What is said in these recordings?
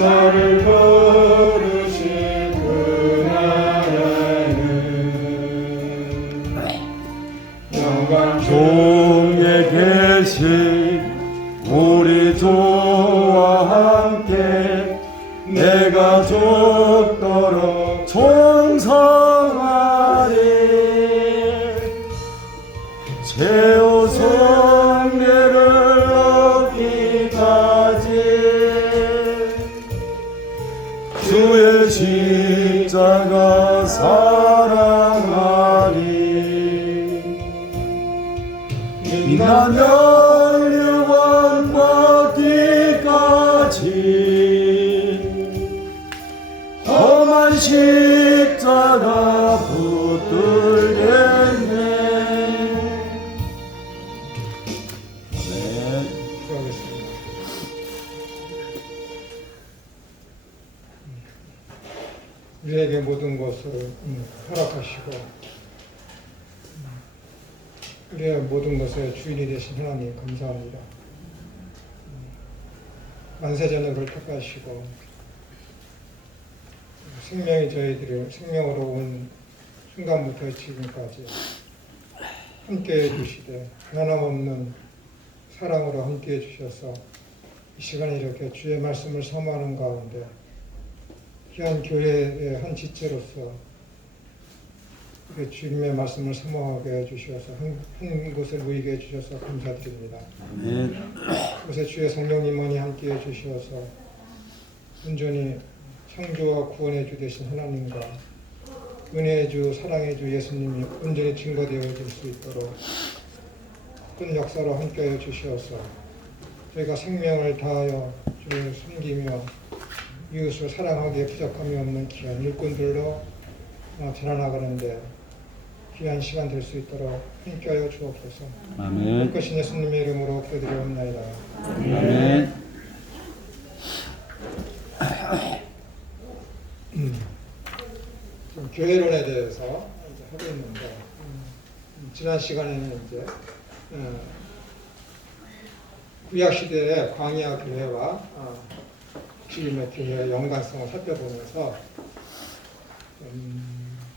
나를 부르신 그 나라는 영광 중에 계신 우리 주와 함께 내가 죽도록 충성하리. 최후 승리를 얻기까지 주의 십자가 사랑하리. 빛나면 영원 받기까지 험한 십자가 붙들겠네. 우리에게 모든 것을 허락하시고 우리의 모든 것의 주인이 되신 하나님 감사합니다. 만세전역을 택하시고 생명이 저희들을 생명으로 온 순간부터 지금까지 함께해 주시되 변함없는 사랑으로 함께해 주셔서 이 시간에 이렇게 주의 말씀을 사모하는 가운데 귀한 교회의 한 지체로서 주님의 말씀을 사모하게 해주셔서 한 곳에 모이게 해주셔서 감사드립니다. 그곳에 주의 성령님만이 함께 해주셔서 온전히 창조와 구원의 주 되신 하나님과 은혜의 주, 사랑의 주 예수님이 온전히 증거되어질 수 있도록 큰 역사로 함께 해주셔서 저희가 생명을 다하여 주를 섬기며 이웃을 사랑하기에 부족함이 없는 귀한 일꾼들로 자라나가는데 귀한 시간 될 수 있도록 함께하여 주옵소서. 아멘. 끝신 예수님의 이름으로 기도드리옵나이다. 아멘. 교회론에 대해서 이제 하고 있는데 지난 시간에는 이제 구약 시대의 광야 교회와 지금의 교회의 연관성을 살펴보면서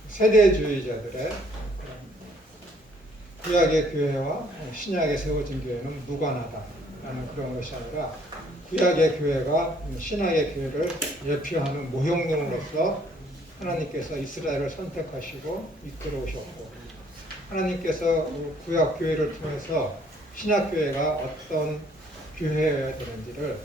세대주의자들의 구약의 교회와 신약에 세워진 교회는 무관하다라는 그런 것이 아니라 구약의 교회가 신약의 교회를 예표하는 모형론으로서 하나님께서 이스라엘을 선택하시고 이끌어 오셨고 하나님께서 구약 교회를 통해서 신약 교회가 어떤 교회여야 되는지를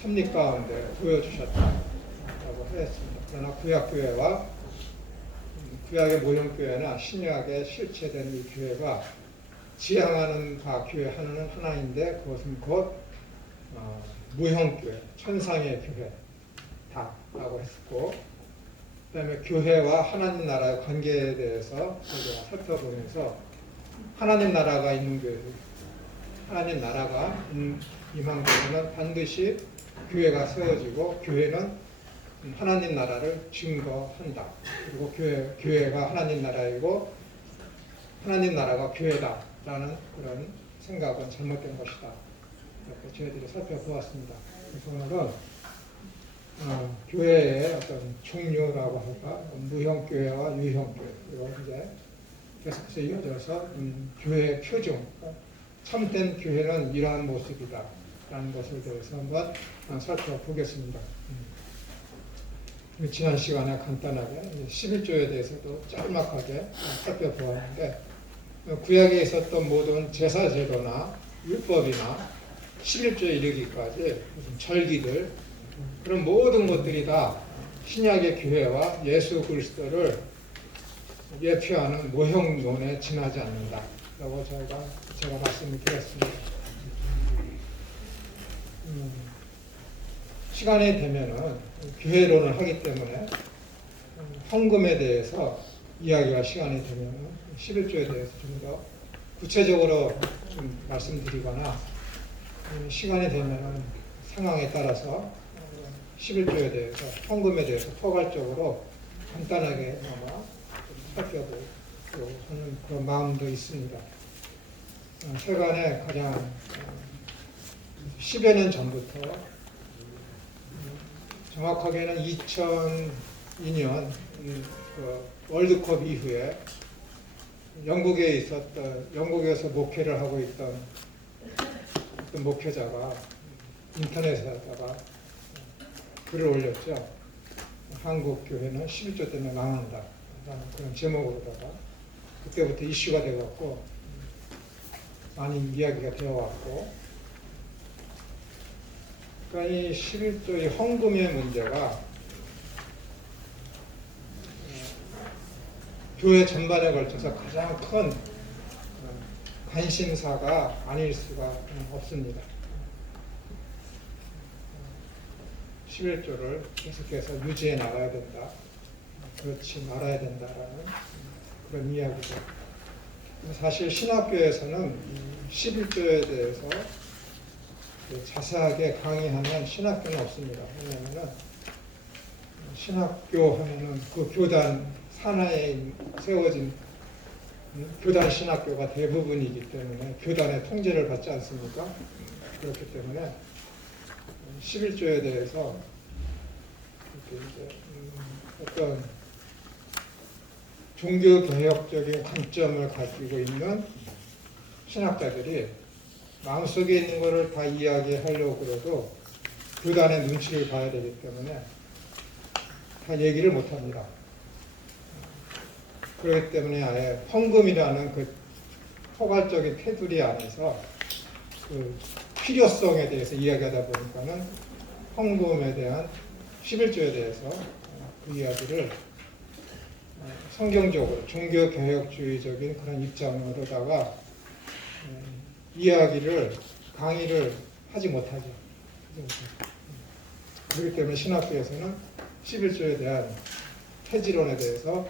섭리 가운데 보여주셨다고 하였습니다. 그러나 구약 교회와 구약의 모형 교회나 신약에 실체된 이 교회가 지향하는 바 교회 하나인데 그것은 곧 무형 교회, 천상의 교회다라고 했고, 그다음에 교회와 하나님 나라의 관계에 대해서 우리가 살펴보면서 하나님 나라가 있는 교회, 하나님 나라가 임한 교회는 반드시 교회가 세워지고 교회는 하나님 나라를 증거한다. 그리고 교회가 하나님 나라이고 하나님 나라가 교회다라는 그런 생각은 잘못된 것이다. 이렇게 저희들이 살펴보았습니다. 그래서 오늘은 교회의 어떤 종류라고 할까, 무형 교회와 유형 교회, 그리고 이제 계속해서 이어져서 교회의 표준, 참된 교회는 이러한 모습이다라는 것에 대해서 한번 살펴보겠습니다. 지난 시간에 간단하게 11조에 대해서도 짤막하게 살펴보았는데 구약에 있었던 모든 제사 제도나 율법이나 11조에 이르기까지 절기들 그런 모든 것들이 다 신약의 교회와 예수 그리스도를 예표하는 모형론에 지나지 않는다라고 제가 말씀을 드렸습니다. 시간이 되면은 교회론을 하기 때문에 헌금에 대해서 이야기가 시간이 되면 11조에 대해서 좀 더 구체적으로 좀 말씀드리거나 시간이 되면은 상황에 따라서 11조에 대해서 헌금에 대해서 포괄적으로 간단하게 아마 살펴보고 하는 그런 마음도 있습니다. 세간에 가장 10여 년 전부터 정확하게는 2002년 월드컵 이후에 영국에서 목회를 하고 있던 어떤 목회자가 인터넷에다가 글을 올렸죠. 한국 교회는 11조 때문에 망한다. 라는 그런 제목으로다가 그때부터 이슈가 되어갖고 많이 이야기가 되어왔고, 그러니까 이 11조의 헌금의 문제가 교회 전반에 걸쳐서 가장 큰 관심사가 아닐 수가 없습니다. 11조를 계속해서 유지해 나가야 된다. 그렇지 말아야 된다라는 그런 이야기죠. 사실 신학교에서는 11조에 대해서 자세하게 강의하는 신학교는 없습니다. 왜냐하면 신학교 하면은 그 교단 산하에 세워진 교단 신학교가 대부분이기 때문에 교단의 통제를 받지 않습니까? 그렇기 때문에 11조에 대해서 이제 어떤 종교개혁적인 관점을 가지고 있는 신학자들이 마음속에 있는 것을 다 이야기하려고 그래도 교단의 눈치를 봐야 되기 때문에 다 얘기를 못합니다. 그렇기 때문에 아예 헌금이라는 그 포괄적인 테두리 안에서 그 필요성에 대해서 이야기하다 보니까는 헌금에 대한 11조에 대해서 그 이야기를 성경적으로 종교개혁주의적인 그런 입장으로다가 강의를 하지 못하죠. 그렇기 때문에 신학교에서는 11조에 대한 태지론에 대해서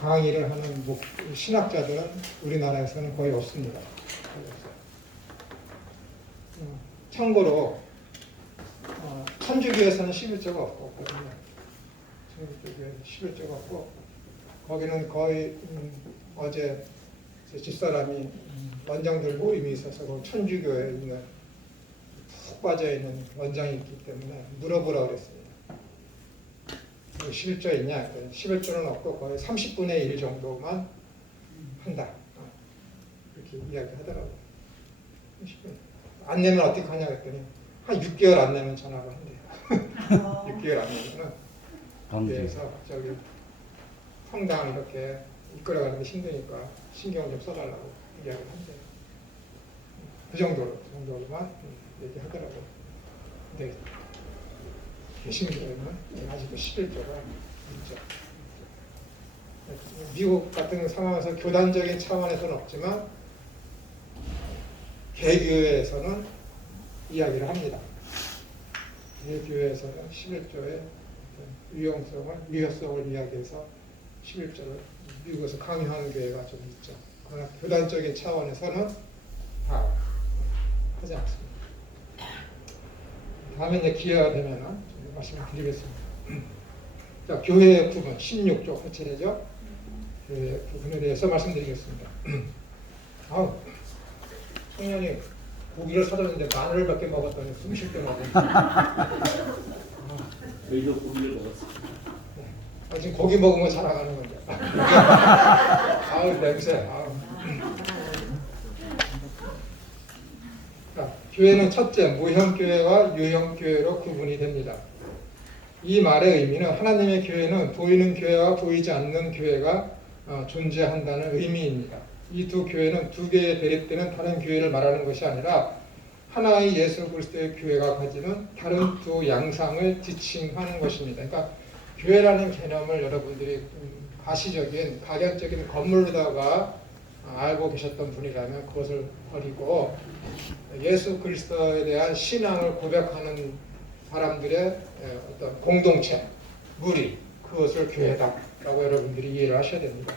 강의를 하는 신학자들은 우리나라에서는 거의 없습니다. 참고로 천주교에서는 11조가 없거든요. 천주교에 11조가 없고, 거기는 거의 어제 제 집사람이 원장들 모임이 있어서 거기 천주교에 있는 푹 빠져있는 원장이 있기 때문에 물어보라 그랬습니다. 11조 있냐? 11조는 없고 거의 30분의 1 정도만 한다. 그렇게 이야기하더라고요. 30분. 안 내면 어떻게 하냐 그랬더니 한 6개월 안 내면 전화가 한대요. 6개월 안 내면은 그래서 저기 성당 이렇게 이끌어가는 게 힘드니까 신경을 좀 써달라고 이야기를 한대요. 그 정도로만 얘기하더라고요. 근데 개신교에는 아직도 11조가 있죠. 미국 같은 상황에서 교단적인 차원에서는 없지만 개교회에서는 이야기를 합니다. 개교회에서는 11조의 유효성을 이야기해서 11조를 미국에서 강요하는 교회가 좀 있죠. 그러나 교단적인 차원에서는 다 하지 않습니다. 다음에 이제 기회가 되면 말씀을 드리겠습니다. 자, 교회의 부분 16조 그 차례죠. 교회의 부분에 대해서 말씀드리겠습니다. 청년이 고기를 사줬는데 마늘을 몇 개 먹었더니 숨 쉴 때 먹었어요. 저희도 고기를 먹었어요. 지금 고기 먹으면 자라가는 건데. 아우 냄새. 자, 교회는 첫째 무형교회와 유형교회로 구분이 됩니다. 이 말의 의미는 하나님의 교회는 보이는 교회와 보이지 않는 교회가 존재한다는 의미입니다. 이 두 교회는 두 개의 대립되는 다른 교회를 말하는 것이 아니라 하나의 예수 그리스도의 교회가 가지는 다른 두 양상을 지칭하는 것입니다. 그러니까 교회라는 개념을 여러분들이 가시적인 가견적인 건물로다가 알고 계셨던 분이라면 그것을 버리고 예수 그리스도에 대한 신앙을 고백하는 사람들의 어떤 공동체, 무리, 그것을 교회다라고 여러분들이 이해를 하셔야 됩니다.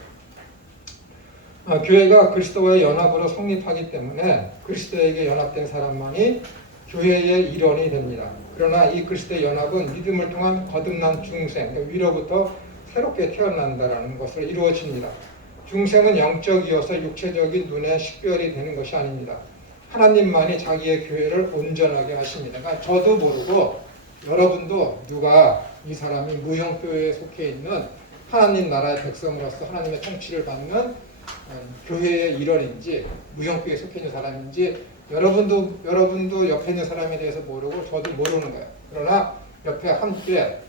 교회가 그리스도와의 연합으로 성립하기 때문에 그리스도에게 연합된 사람만이 교회의 일원이 됩니다. 그러나 이 그리스도의 연합은 믿음을 통한 거듭난 중생, 위로부터 새롭게 태어난다라는 것을 이루어집니다. 중생은 영적이어서 육체적인 눈에 식별이 되는 것이 아닙니다. 하나님만이 자기의 교회를 온전하게 하십니다. 그러니까 저도 모르고 여러분도 누가 이 사람이 무형교회에 속해 있는 하나님 나라의 백성으로서 하나님의 통치를 받는 교회의 일원인지 무형교회에 속해 있는 사람인지 여러분도 옆에 있는 사람에 대해서 모르고 저도 모르는 거예요. 그러나 옆에 함께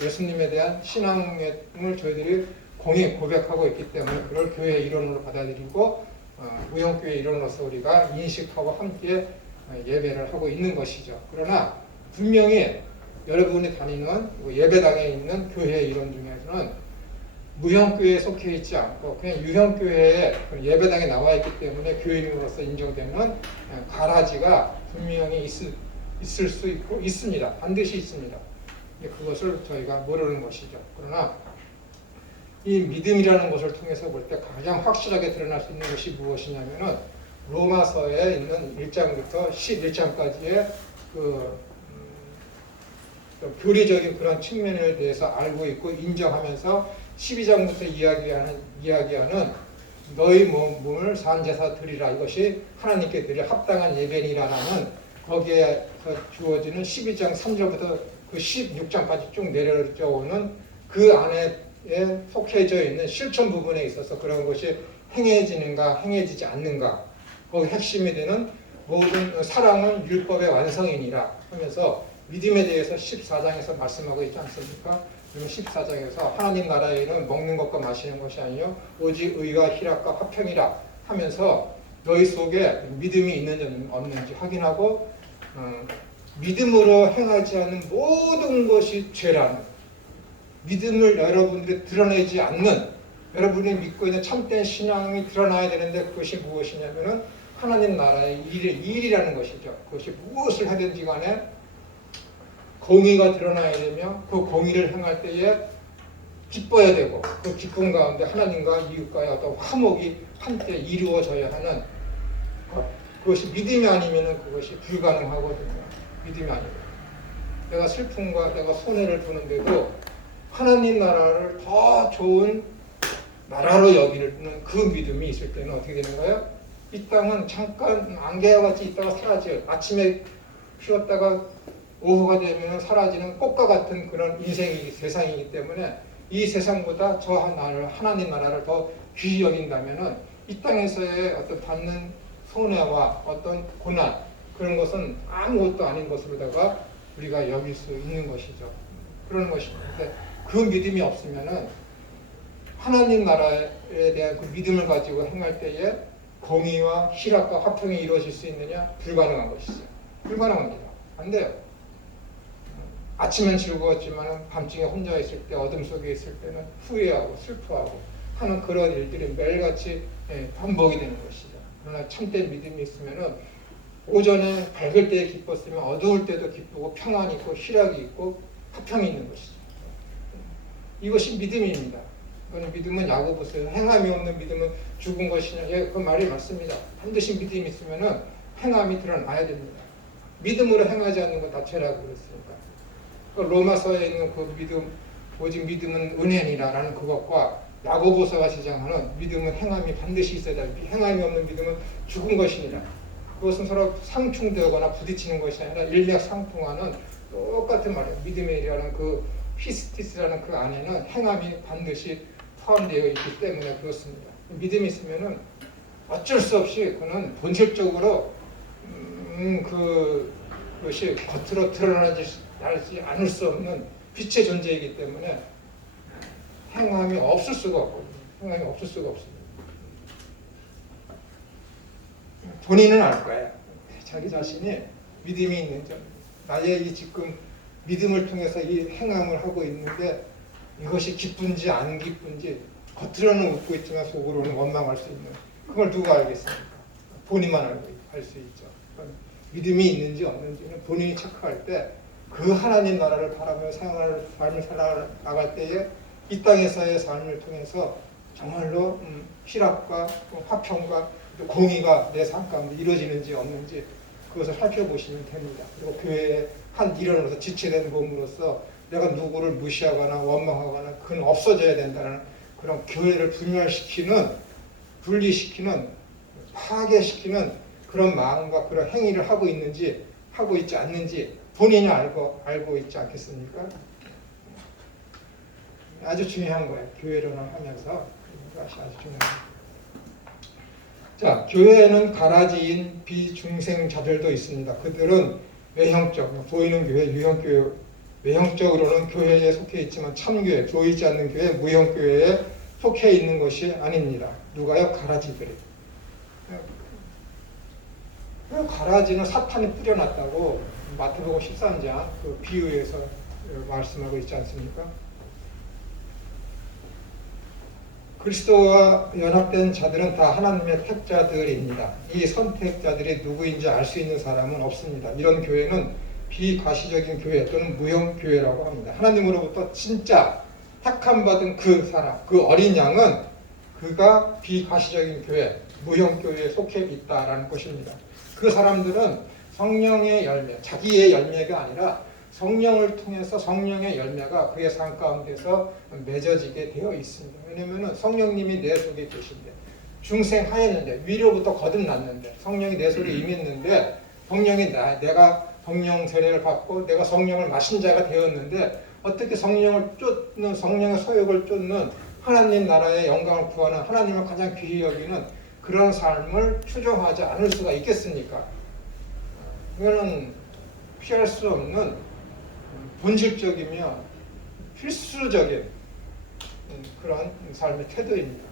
예수님에 대한 신앙을 저희들이 공히 고백하고 있기 때문에 그걸 교회의 일원으로 받아들이고 무형교회의 일원으로서 우리가 인식하고 함께 예배를 하고 있는 것이죠. 그러나 분명히 여러분이 다니는 예배당에 있는 교회의 일원 중에서는 무형교회에 속해 있지 않고 그냥 유형교회에 예배당에 나와 있기 때문에 교인으로서 인정되는 가라지가 분명히 있을 수 있고 있습니다. 반드시 있습니다. 그것을 저희가 모르는 것이죠. 그러나 이 믿음이라는 것을 통해서 볼 때 가장 확실하게 드러날 수 있는 것이 무엇이냐면은 로마서에 있는 1장부터 11장까지의 교리적인 그런 측면에 대해서 알고 있고 인정하면서 12장부터 이야기하는 너희 몸을 산제사 드리라, 이것이 하나님께 드릴 합당한 예배니라라는 거기에서 주어지는 12장 3절부터 그 16장까지 쭉 내려져 오는 그 안에 속해져 있는 실천 부분에 있어서 그런 것이 행해지는가 행해지지 않는가, 거기 핵심이 되는 모든 사랑은 율법의 완성이니라 하면서 믿음에 대해서 14장에서 말씀하고 있지 않습니까? 그러면 14장에서 하나님 나라의 일은 먹는 것과 마시는 것이 아니요 오직 의와 희락과 화평이라 하면서 너희 속에 믿음이 있는지 없는지 확인하고 믿음으로 행하지 않는 모든 것이 죄라는, 믿음을 여러분들이 드러내지 않는, 여러분이 믿고 있는 참된 신앙이 드러나야 되는데 그것이 무엇이냐면은 하나님 나라의 일이라는 것이죠. 그것이 무엇을 하든지 간에 공의가 드러나야 되며 그 공의를 행할 때에 기뻐야 되고 그 기쁨 가운데 하나님과 이웃과의 어떤 화목이 함께 이루어져야 하는 것. 그것이 믿음이 아니면 그것이 불가능하거든요. 믿음이 아니고 내가 슬픔과 내가 손해를 보는데도 하나님 나라를 더 좋은 나라로 여기는 그 믿음이 있을 때는 어떻게 되는 거예요? 이 땅은 잠깐 안개와 같이 있다가 사라져요. 아침에 피웠다가 오후가 되면 사라지는 꽃과 같은 그런 인생이 세상이기 때문에 이 세상보다 저 하나님 나라를 더 귀히 여긴다면은 이 땅에서의 어떤 받는 손해와 어떤 고난, 그런 것은 아무것도 아닌 것으로다가 우리가 여길 수 있는 것이죠. 그런 것입니다. 그 믿음이 없으면은 하나님 나라에 대한 그 믿음을 가지고 행할 때에 공의와 희락과 화평이 이루어질 수 있느냐? 불가능한 것이죠. 불가능합니다. 안 돼요. 아침엔 즐거웠지만 밤중에 혼자 있을 때, 어둠 속에 있을 때는 후회하고 슬퍼하고 하는 그런 일들이 매일같이 반복이 되는 것이죠. 그러나 참된 믿음이 있으면은 오전에 밝을 때에 기뻤으면 어두울 때도 기쁘고 평안이 있고 희락이 있고 화평이 있는 것이죠. 이것이 믿음입니다. 믿음은 야고보서요. 행함이 없는 믿음은 죽은 것이냐. 예, 그 말이 맞습니다. 반드시 믿음이 있으면은 행함이 드러나야 됩니다. 믿음으로 행하지 않는 건 다 죄라고 그랬으니까. 그 로마서에 있는 그 믿음, 오직 믿음은 은혜니라라는 그것과 야고보서가 지장하는 믿음은 행함이 반드시 있어야 된다. 행함이 없는 믿음은 죽은 것이니라. 그것은 서로 상충되거나 부딪히는 것이 아니라 일맥상통하는 똑같은 말이에요. 믿음이라는 그 피스티스라는 그 안에는 행함이 반드시 포함되어 있기 때문에 그렇습니다. 믿음이 있으면은 어쩔 수 없이 그는 본질적으로 그것이 겉으로 드러나지 않을 수 없는 빛의 존재이기 때문에 행함이 없을 수가 없거든요. 행함이 없을 수가 없습니다. 본인은 알 거예요. 자기 자신이 믿음이 있는지, 나의 이 지금 믿음을 통해서 이 행함을 하고 있는데 이것이 기쁜지 안 기쁜지, 겉으로는 웃고 있지만 속으로는 원망할 수 있는, 그걸 누가 알겠습니까? 본인만 알고 할 수 있죠. 믿음이 있는지 없는지는 본인이 체크할 때 그 하나님 나라를 바라며 삶을 살아나갈 때에 이 땅에서의 삶을 통해서 정말로 희락과 화평과 공의가 내 삶 가운데 이루어지는지 없는지 그것을 살펴보시면 됩니다. 그리고 교회의 한 일원으로서 지체된 몸으로서 내가 누구를 무시하거나 원망하거나 그건 없어져야 된다는 그런 교회를 분열시키는, 분리시키는, 파괴시키는 그런 마음과 그런 행위를 하고 있는지 하고 있지 않는지 본인이 알고 있지 않겠습니까? 아주 중요한 거예요. 교회를 하면서 이것이 아주 중요합니다. 자, 교회에는 가라지인 비중생자들도 있습니다. 그들은 외형적, 보이는 교회, 유형교회, 외형적으로는 교회에 속해 있지만 참교회, 보이지 않는 교회, 무형교회에 속해 있는 것이 아닙니다. 누가요? 가라지들이. 가라지는 사탄이 뿌려놨다고 마태복음 13장 그 비유에서 말씀하고 있지 않습니까? 그리스도와 연합된 자들은 다 하나님의 택자들입니다. 이 선택자들이 누구인지 알 수 있는 사람은 없습니다. 이런 교회는 비과시적인 교회 또는 무형교회라고 합니다. 하나님으로부터 진짜 택함받은 그 사람, 그 어린 양은 그가 비과시적인 교회, 무형교회에 속해 있다라는 것입니다. 그 사람들은 성령의 열매, 자기의 열매가 아니라 성령을 통해서 성령의 열매가 그의 삶 가운데서 맺어지게 되어 있습니다. 왜냐하면 성령님이 내 속에 계신데 중생하였는데 위로부터 거듭났는데 성령이 내 속에 임했는데 성령이 내가 성령 세례를 받고 내가 성령을 마신 자가 되었는데 어떻게 성령을 쫓는 성령의 소욕을 쫓는 하나님 나라의 영광을 구하는 하나님을 가장 귀히 여기는 그런 삶을 추종하지 않을 수가 있겠습니까? 이거는 피할 수 없는 본질적이며 필수적인 그런 삶의 태도입니다.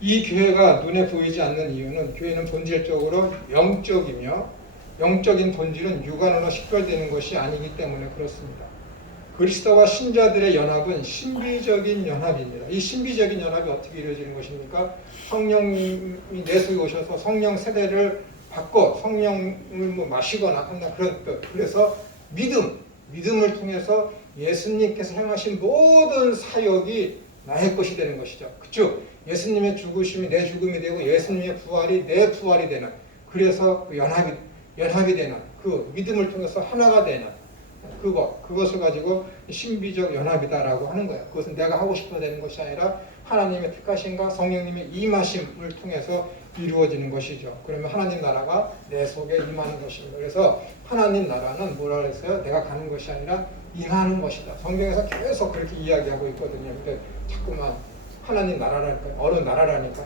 이 교회가 눈에 보이지 않는 이유는 교회는 본질적으로 영적이며 영적인 본질은 육안으로 식별되는 것이 아니기 때문에 그렇습니다. 그리스도와 신자들의 연합은 신비적인 연합입니다. 이 신비적인 연합이 어떻게 이루어지는 것입니까? 성령님이 내 속에 오셔서 성령 세례를 받고 성령을 마시거나 한다. 그래서 믿음을 통해서 예수님께서 행하신 모든 사역이 나의 것이 되는 것이죠. 그렇죠? 예수님의 죽으심이 내 죽음이 되고 예수님의 부활이 내 부활이 되는 그래서 그 연합이 되는 그 믿음을 통해서 하나가 되는 그것을 가지고 신비적 연합이다라고 하는 거예요. 그것은 내가 하고 싶어 되는 것이 아니라 하나님의 택하심과 성령님의 임하심을 통해서 이루어지는 것이죠. 그러면 하나님 나라가 내 속에 임하는 것입니다. 그래서 하나님 나라는 뭐라 그랬어요? 내가 가는 것이 아니라 임하는 것이다. 성경에서 계속 그렇게 이야기하고 있거든요. 근데 자꾸만 하나님 나라라니까 어느 나라라니까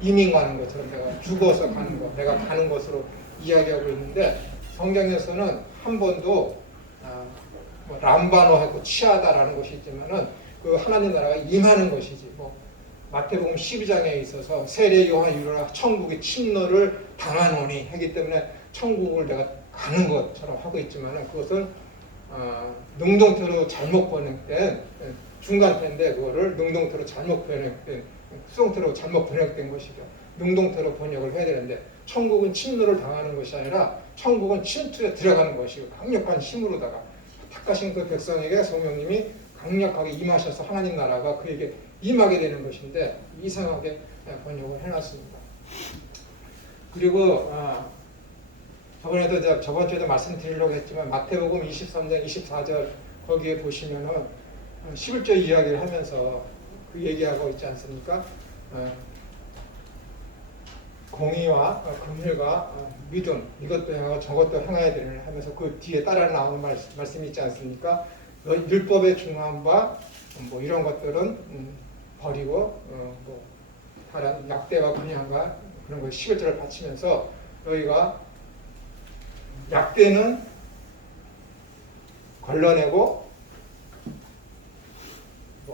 이민 가는 것처럼 내가 죽어서 가는 것, 내가 가는 것으로 이야기하고 있는데 성경에서는 한 번도 람바노하고 치하다라는 것이 있지만은 그 하나님 나라가 임하는 것이지 마태복음 12장에 있어서 세례 요한 이르러 천국의 침노를 당하노니 하기 때문에 천국을 내가 가는 것처럼 하고 있지만은 그것은 능동태로 잘못 번역된 중간태인데 그거를 능동태로 잘못 번역된 수동태로 잘못 번역된 것이죠. 능동태로 번역을 해야 되는데 천국은 침노를 당하는 것이 아니라 천국은 침투에 들어가는 것이고 강력한 힘으로다가 택하신 그 백성에게 성령님이 강력하게 임하셔서 하나님 나라가 그에게 임하게 되는 것인데 이상하게 번역을 해놨습니다. 그리고 저번 주에도 말씀드리려고 했지만 마태복음 23장 24절 거기에 보시면은 11절 이야기를 하면서 그 얘기하고 있지 않습니까? 공의와 긍휼과 믿음 이것도 행하고 저것도 행해야 되는 하면서 그 뒤에 따라 나오는 말씀이 있지 않습니까? 율법의 중함과 이런 것들은 버리고 다른 약대와 분양과 그런 걸 11절을 바치면서 너희가 약대는 걸러내고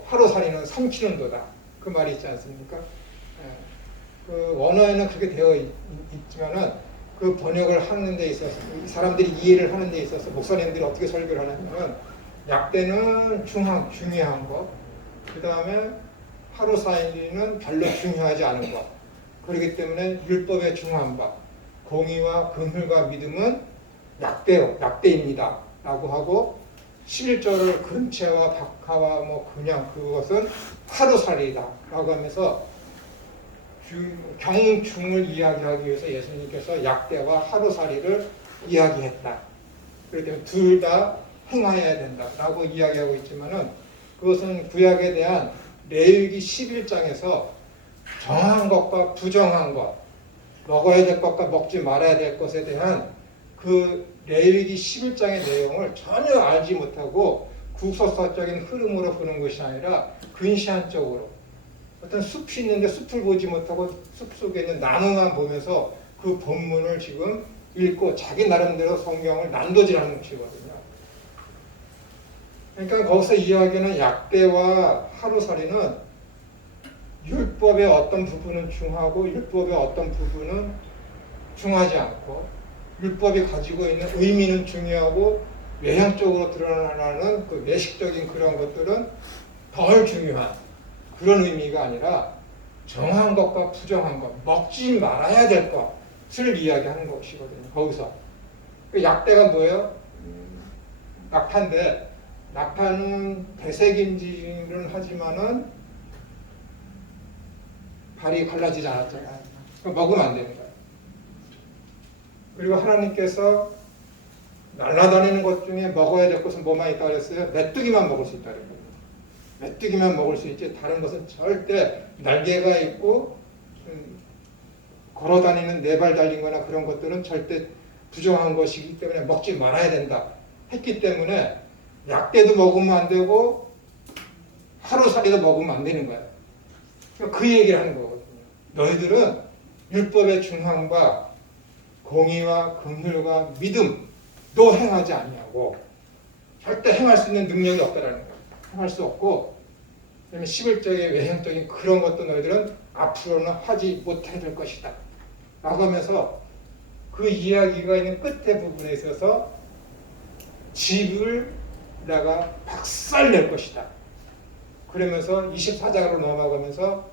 하루살이는 삼키는도다 그 말이 있지 않습니까? 그 원어에는 그렇게 되어 있지만은 그 번역을 하는 데 있어서 사람들이 이해를 하는 데 있어서 목사님들이 어떻게 설교를 하냐면 약대는 중요한 것, 그 다음에 하루살이는 별로 중요하지 않은 것. 그렇기 때문에 율법의 중요한 바, 공의와 긍휼과 믿음은 약대입니다. 라고 하고 11절을 근체와 박하와 그냥 그것은 하루살이다. 라고 하면서 경중을 이야기하기 위해서 예수님께서 약대와 하루살이를 이야기했다. 그렇기 때문에 둘 다 행하여야 된다라고 이야기하고 있지만은 그것은 구약에 대한 레위기 11장에서 정한 것과 부정한 것 먹어야 될 것과 먹지 말아야 될 것에 대한 그 레위기 11장의 내용을 전혀 알지 못하고 구속사적인 흐름으로 보는 것이 아니라 근시안적으로 어떤 숲이 있는데 숲을 보지 못하고 숲 속에 있는 나무만 보면서 그 본문을 지금 읽고 자기 나름대로 성경을 난도질하는 것이거든요. 그러니까 거기서 이야기하는 약대와 하루살이는 율법의 어떤 부분은 중하고 율법의 어떤 부분은 중하지 않고 율법이 가지고 있는 의미는 중요하고 외향적으로 드러나는 그 외식적인 그런 것들은 덜 중요한 그런 의미가 아니라 정한 것과 부정한 것, 먹지 말아야 될 것을 이야기하는 것이거든요. 거기서 그 약대가 뭐예요? 낙타인데 낙타는 배색임질은 하지만은 발이 갈라지지 않았잖아요. 먹으면 안 되는 거예요. 그리고 하나님께서 날아다니는 것 중에 먹어야 될 것은 뭐만 있다고 그랬어요? 메뚜기만 먹을 수 있다고 그랬거든요. 메뚜기만 먹을 수 있지 다른 것은 절대 날개가 있고 걸어다니는 네 발 달린 거나 그런 것들은 절대 부정한 것이기 때문에 먹지 말아야 된다 했기 때문에 약대도 먹으면 안 되고 하루살이도 먹으면 안 되는 거예요. 그 얘기를 하는 거거든요. 너희들은 율법의 중함과 공의와 긍휼과 믿음도 행하지 아니하고 절대 행할 수 있는 능력이 없다라는 거예요. 행할 수 없고 11절의 외형적인 그런 것도 너희들은 앞으로는 하지 못해야 될 것이다 라고 하면서 그 이야기가 있는 끝에 부분에 있어서 집을 내가 박살낼 것이다. 그러면서 24장으로 넘어가면서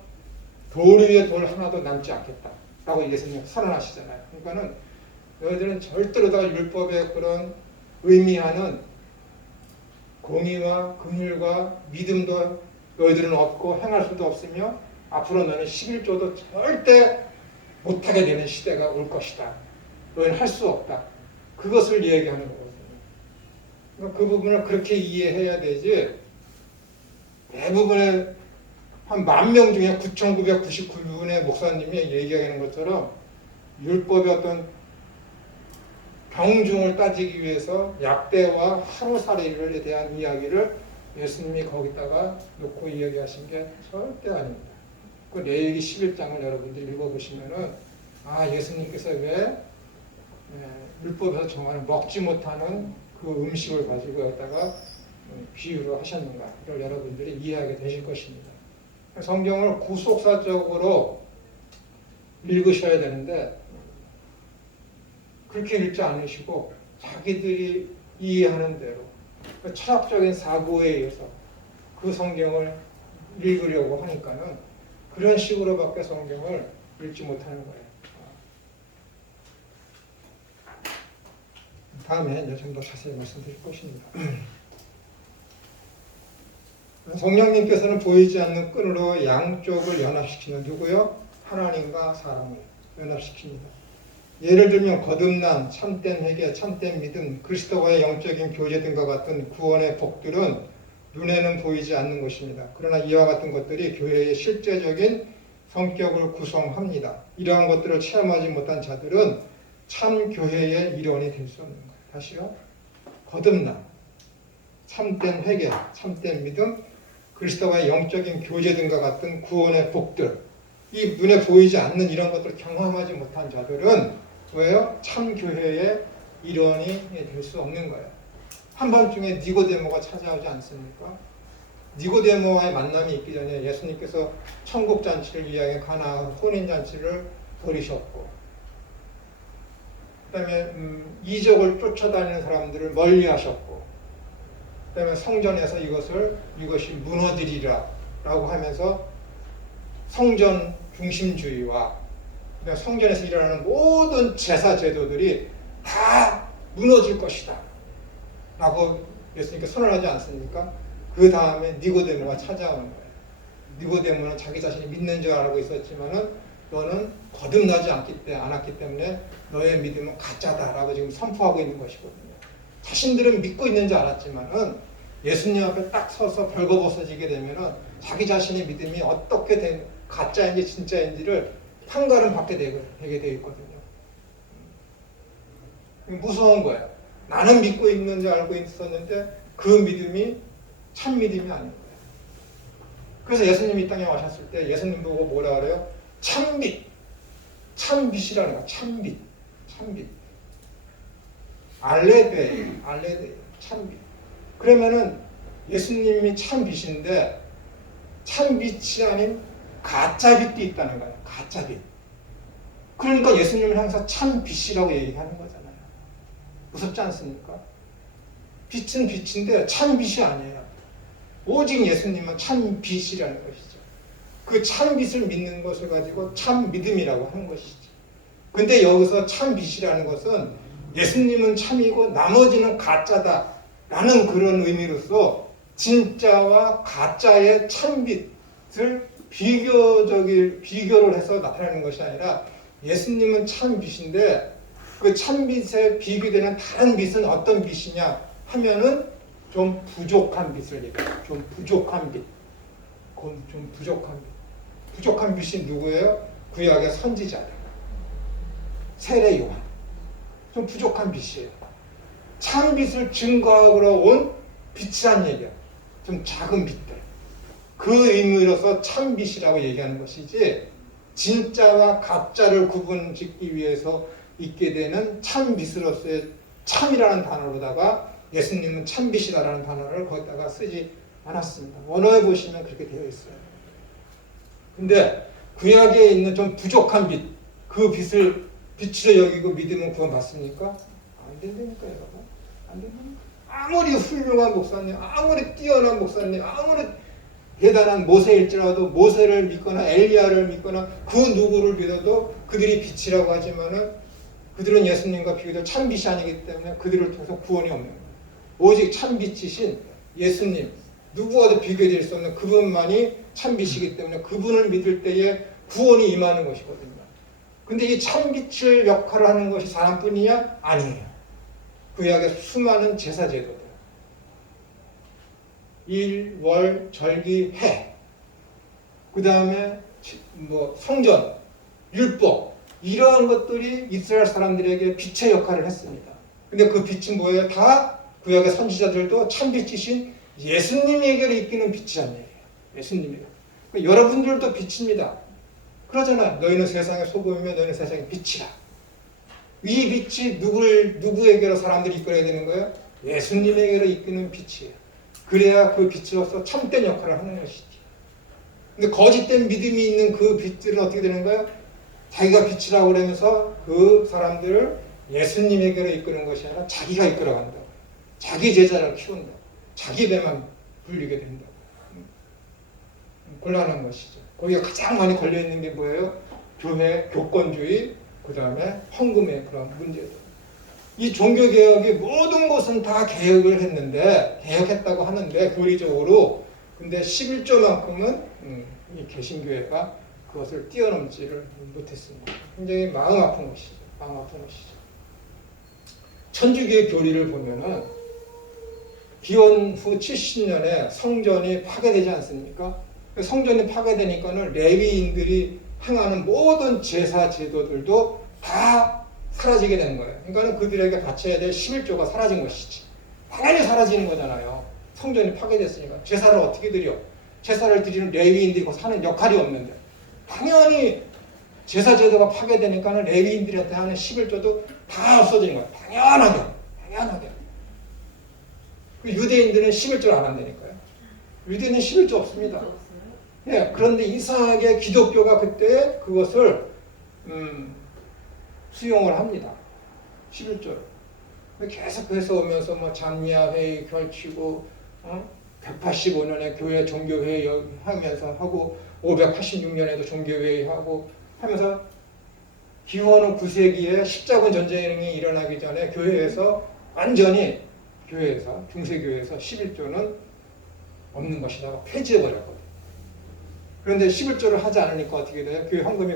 돌 위에 돌 하나도 남지 않겠다 라고 예수님 선언하시잖아요. 그러니까는 너희들은 절대로 다 율법의 그런 의미하는 공의와 긍휼과 믿음도 너희들은 없고 행할 수도 없으며 앞으로 너는 11조도 절대 못하게 되는 시대가 올 것이다. 너희는 할 수 없다. 그것을 얘기하는 거거든요. 그러니까 그 부분을 그렇게 이해해야 되지 대부분의 한 10,000명 중에 9,999분의 목사님이 얘기하는 것처럼 율법의 어떤 경중을 따지기 위해서 약대와 하루살이에 대한 이야기를 예수님이 거기다가 놓고 이야기하신 게 절대 아닙니다. 그 레위기 11장을 여러분들 읽어보시면은 예수님께서 왜 율법에서 정하는 먹지 못하는 그 음식을 가지고 여기다가 비유를 하셨는가를 여러분들이 이해하게 되실 것입니다. 성경을 구속사적으로 읽으셔야 되는데 그렇게 읽지 않으시고 자기들이 이해하는 대로 철학적인 사고에 의해서 그 성경을 읽으려고 하니까는 그런 식으로밖에 성경을 읽지 못하는 거예요. 다음에 이제 좀 더 자세히 말씀드릴 것입니다. 성령님께서는 보이지 않는 끈으로 양쪽을 연합시키는 누구요? 하나님과 사람을 연합시킵니다. 예를 들면 거듭남, 참된 회개, 참된 믿음, 그리스도와의 영적인 교제 등과 같은 구원의 복들은 눈에는 보이지 않는 것입니다. 그러나 이와 같은 것들이 교회의 실제적인 성격을 구성합니다. 이러한 것들을 체험하지 못한 자들은 참 교회의 일원이 될 수 없는 거예요. 다시요. 거듭남, 참된 회개, 참된 믿음, 그리스도와의 영적인 교제 등과 같은 구원의 복들, 이 눈에 보이지 않는 이런 것들을 경험하지 못한 자들은 왜요? 참 교회의 일원이 될 수 없는 거예요. 한밤중에 니고데모가 찾아오지 않습니까? 니고데모와의 만남이 있기 전에 예수님께서 천국잔치를 이야기한 가나 혼인잔치를 벌이셨고 그 다음에 이적을 쫓아다니는 사람들을 멀리하셨고 그 다음에 성전에서 이것이 무너지리라 라고 하면서 성전 중심주의와 성전에서 일어나는 모든 제사 제도들이 다 무너질 것이다 라고 예수님께서 선언하지 않습니까? 그 다음에 니고데모가 찾아오는 거예요. 니고데모는 자기 자신이 믿는 줄 알고 있었지만은 너는 거듭나지 않았기 때문에 너의 믿음은 가짜다라고 지금 선포하고 있는 것이거든요. 자신들은 믿고 있는 줄 알았지만은 예수님 앞에 딱 서서 벌거벗어지게 되면은 자기 자신의 믿음이 어떻게 된 가짜인지 진짜인지를 판가름 받게 되게 되어 있거든요. 무서운 거예요. 나는 믿고 있는 줄 알고 있었는데 그 믿음이 참 믿음이 아닌 거예요. 그래서 예수님이 이 땅에 오셨을 때 예수님 보고 뭐라 그래요? 참빛, 참빛이라는 거야. 참빛, 참빛. 알레베, 참빛. 그러면은 예수님이 참빛인데 참빛이 아닌 가짜빛도 있다는 거예요. 가짜빛. 그러니까 예수님은 항상 참빛이라고 얘기하는 거잖아요. 무섭지 않습니까? 빛은 빛인데 참빛이 아니에요. 오직 예수님은 참빛이라는 것이죠. 그 참빛을 믿는 것을 가지고 참믿음이라고 하는 것이지. 근데 여기서 참빛이라는 것은 예수님은 참이고 나머지는 가짜다라는 그런 의미로서 진짜와 가짜의 참빛을 비교를 해서 나타내는 것이 아니라 예수님은 참빛인데 그 참빛에 비교되는 다른 빛은 어떤 빛이냐 하면은 좀 부족한 빛을 얘기해요. 좀 부족한 빛. 좀 부족한 빛. 부족한 빛이 누구예요? 구약의 선지자들. 세례 요한. 좀 부족한 빛이에요. 참빛을 증거하러 온 빛이란 얘기야. 좀 작은 빛들. 그 의미로서 참빛이라고 얘기하는 것이지 진짜와 가짜를 구분짓기 위해서 있게 되는 참빛으로서의 참이라는 단어로다가 예수님은 참빛이다라는 단어를 거기다가 쓰지 않았습니다. 원어에 보시면 그렇게 되어 있어요. 근데 구약에 있는 좀 부족한 빛, 그 빛을 빛으로 여기고 믿으면 구원받습니까? 안 된다니까 여러분. 안 된다니까. 아무리 훌륭한 목사님, 아무리 뛰어난 목사님, 아무리 대단한 모세일지라도 모세를 믿거나 엘리야를 믿거나 그 누구를 믿어도 그들이 빛이라고 하지만은 그들은 예수님과 비교도 참빛이 아니기 때문에 그들을 통해서 구원이 없는 거예요. 오직 참빛이신 예수님, 누구와도 비교될 수 없는 그분만이 참빛이기 때문에 그분을 믿을 때에 구원이 임하는 것이거든요. 근데 이 참빛을 역할을 하는 것이 사람뿐이냐? 아니에요. 구약의 수많은 제사제도들, 일, 월, 절기, 해, 그 다음에 성전, 율법, 이러한 것들이 이스라엘 사람들에게 빛의 역할을 했습니다. 근데 그 빛이 뭐예요? 다 구약의 선지자들도 참빛이신 예수님에게로 이끄는 빛이란 얘기예요. 예수님에게. 그러니까 여러분들도 빛입니다. 그러잖아. 너희는 세상의 소금이며 너희는 세상의 빛이라. 이 빛이 누구에게로 사람들이 이끌어야 되는 거예요? 예수님에게로 이끄는 빛이에요. 그래야 그 빛으로서 참된 역할을 하는 것이지. 근데 거짓된 믿음이 있는 그 빛들은 어떻게 되는 거예요? 자기가 빛이라고 그러면서 그 사람들을 예수님에게로 이끄는 것이 아니라 자기가 이끌어간다고. 자기 제자를 키운다고. 자기 배만 불리게 된다고. 곤란한 것이죠. 거기에 가장 많이 걸려있는 게 뭐예요? 교회, 교권주의, 그 다음에 헌금의 그런 문제들. 이 종교개혁이 모든 것은 다 개혁을 했는데, 개혁했다고 하는데, 교리적으로. 근데 11조만큼은 이 개신교회가 그것을 뛰어넘지를 못했습니다. 굉장히 마음 아픈 것이죠. 마음 아픈 것이죠. 천주교의 교리를 보면은 기원 후 70년에 성전이 파괴되지 않습니까? 성전이 파괴되니까는 레위인들이 행하는 모든 제사 제도들도 다 사라지게 되는 거예요. 그러니까 그들에게 바쳐야 될 11조가 사라진 것이지. 당연히 사라지는 거잖아요. 성전이 파괴됐으니까. 제사를 어떻게 드려? 제사를 드리는 레위인들이 사는 역할이 없는데. 당연히 제사 제도가 파괴되니까는 레위인들한테 하는 11조도 다 없어지는 거예요. 당연하게. 그 유대인들은 11조를 안 한다니까요. 유대인은 11조 없습니다. 예, 그런데 이상하게 기독교가 그때 그것을 수용을 합니다. 11조를. 계속해서 오면서 잔미아 회의 결치고 185년에 교회 종교회의 하면서 하고 586년에도 종교회의 하고 하면서 기원 후 9세기에 십자군 전쟁이 일어나기 전에 교회에서 완전히 중세교회에서 11조는 없는 것이다 폐지해버렸거든요. 그런데 11조를 하지 않으니까 어떻게 돼요? 교회 헌금이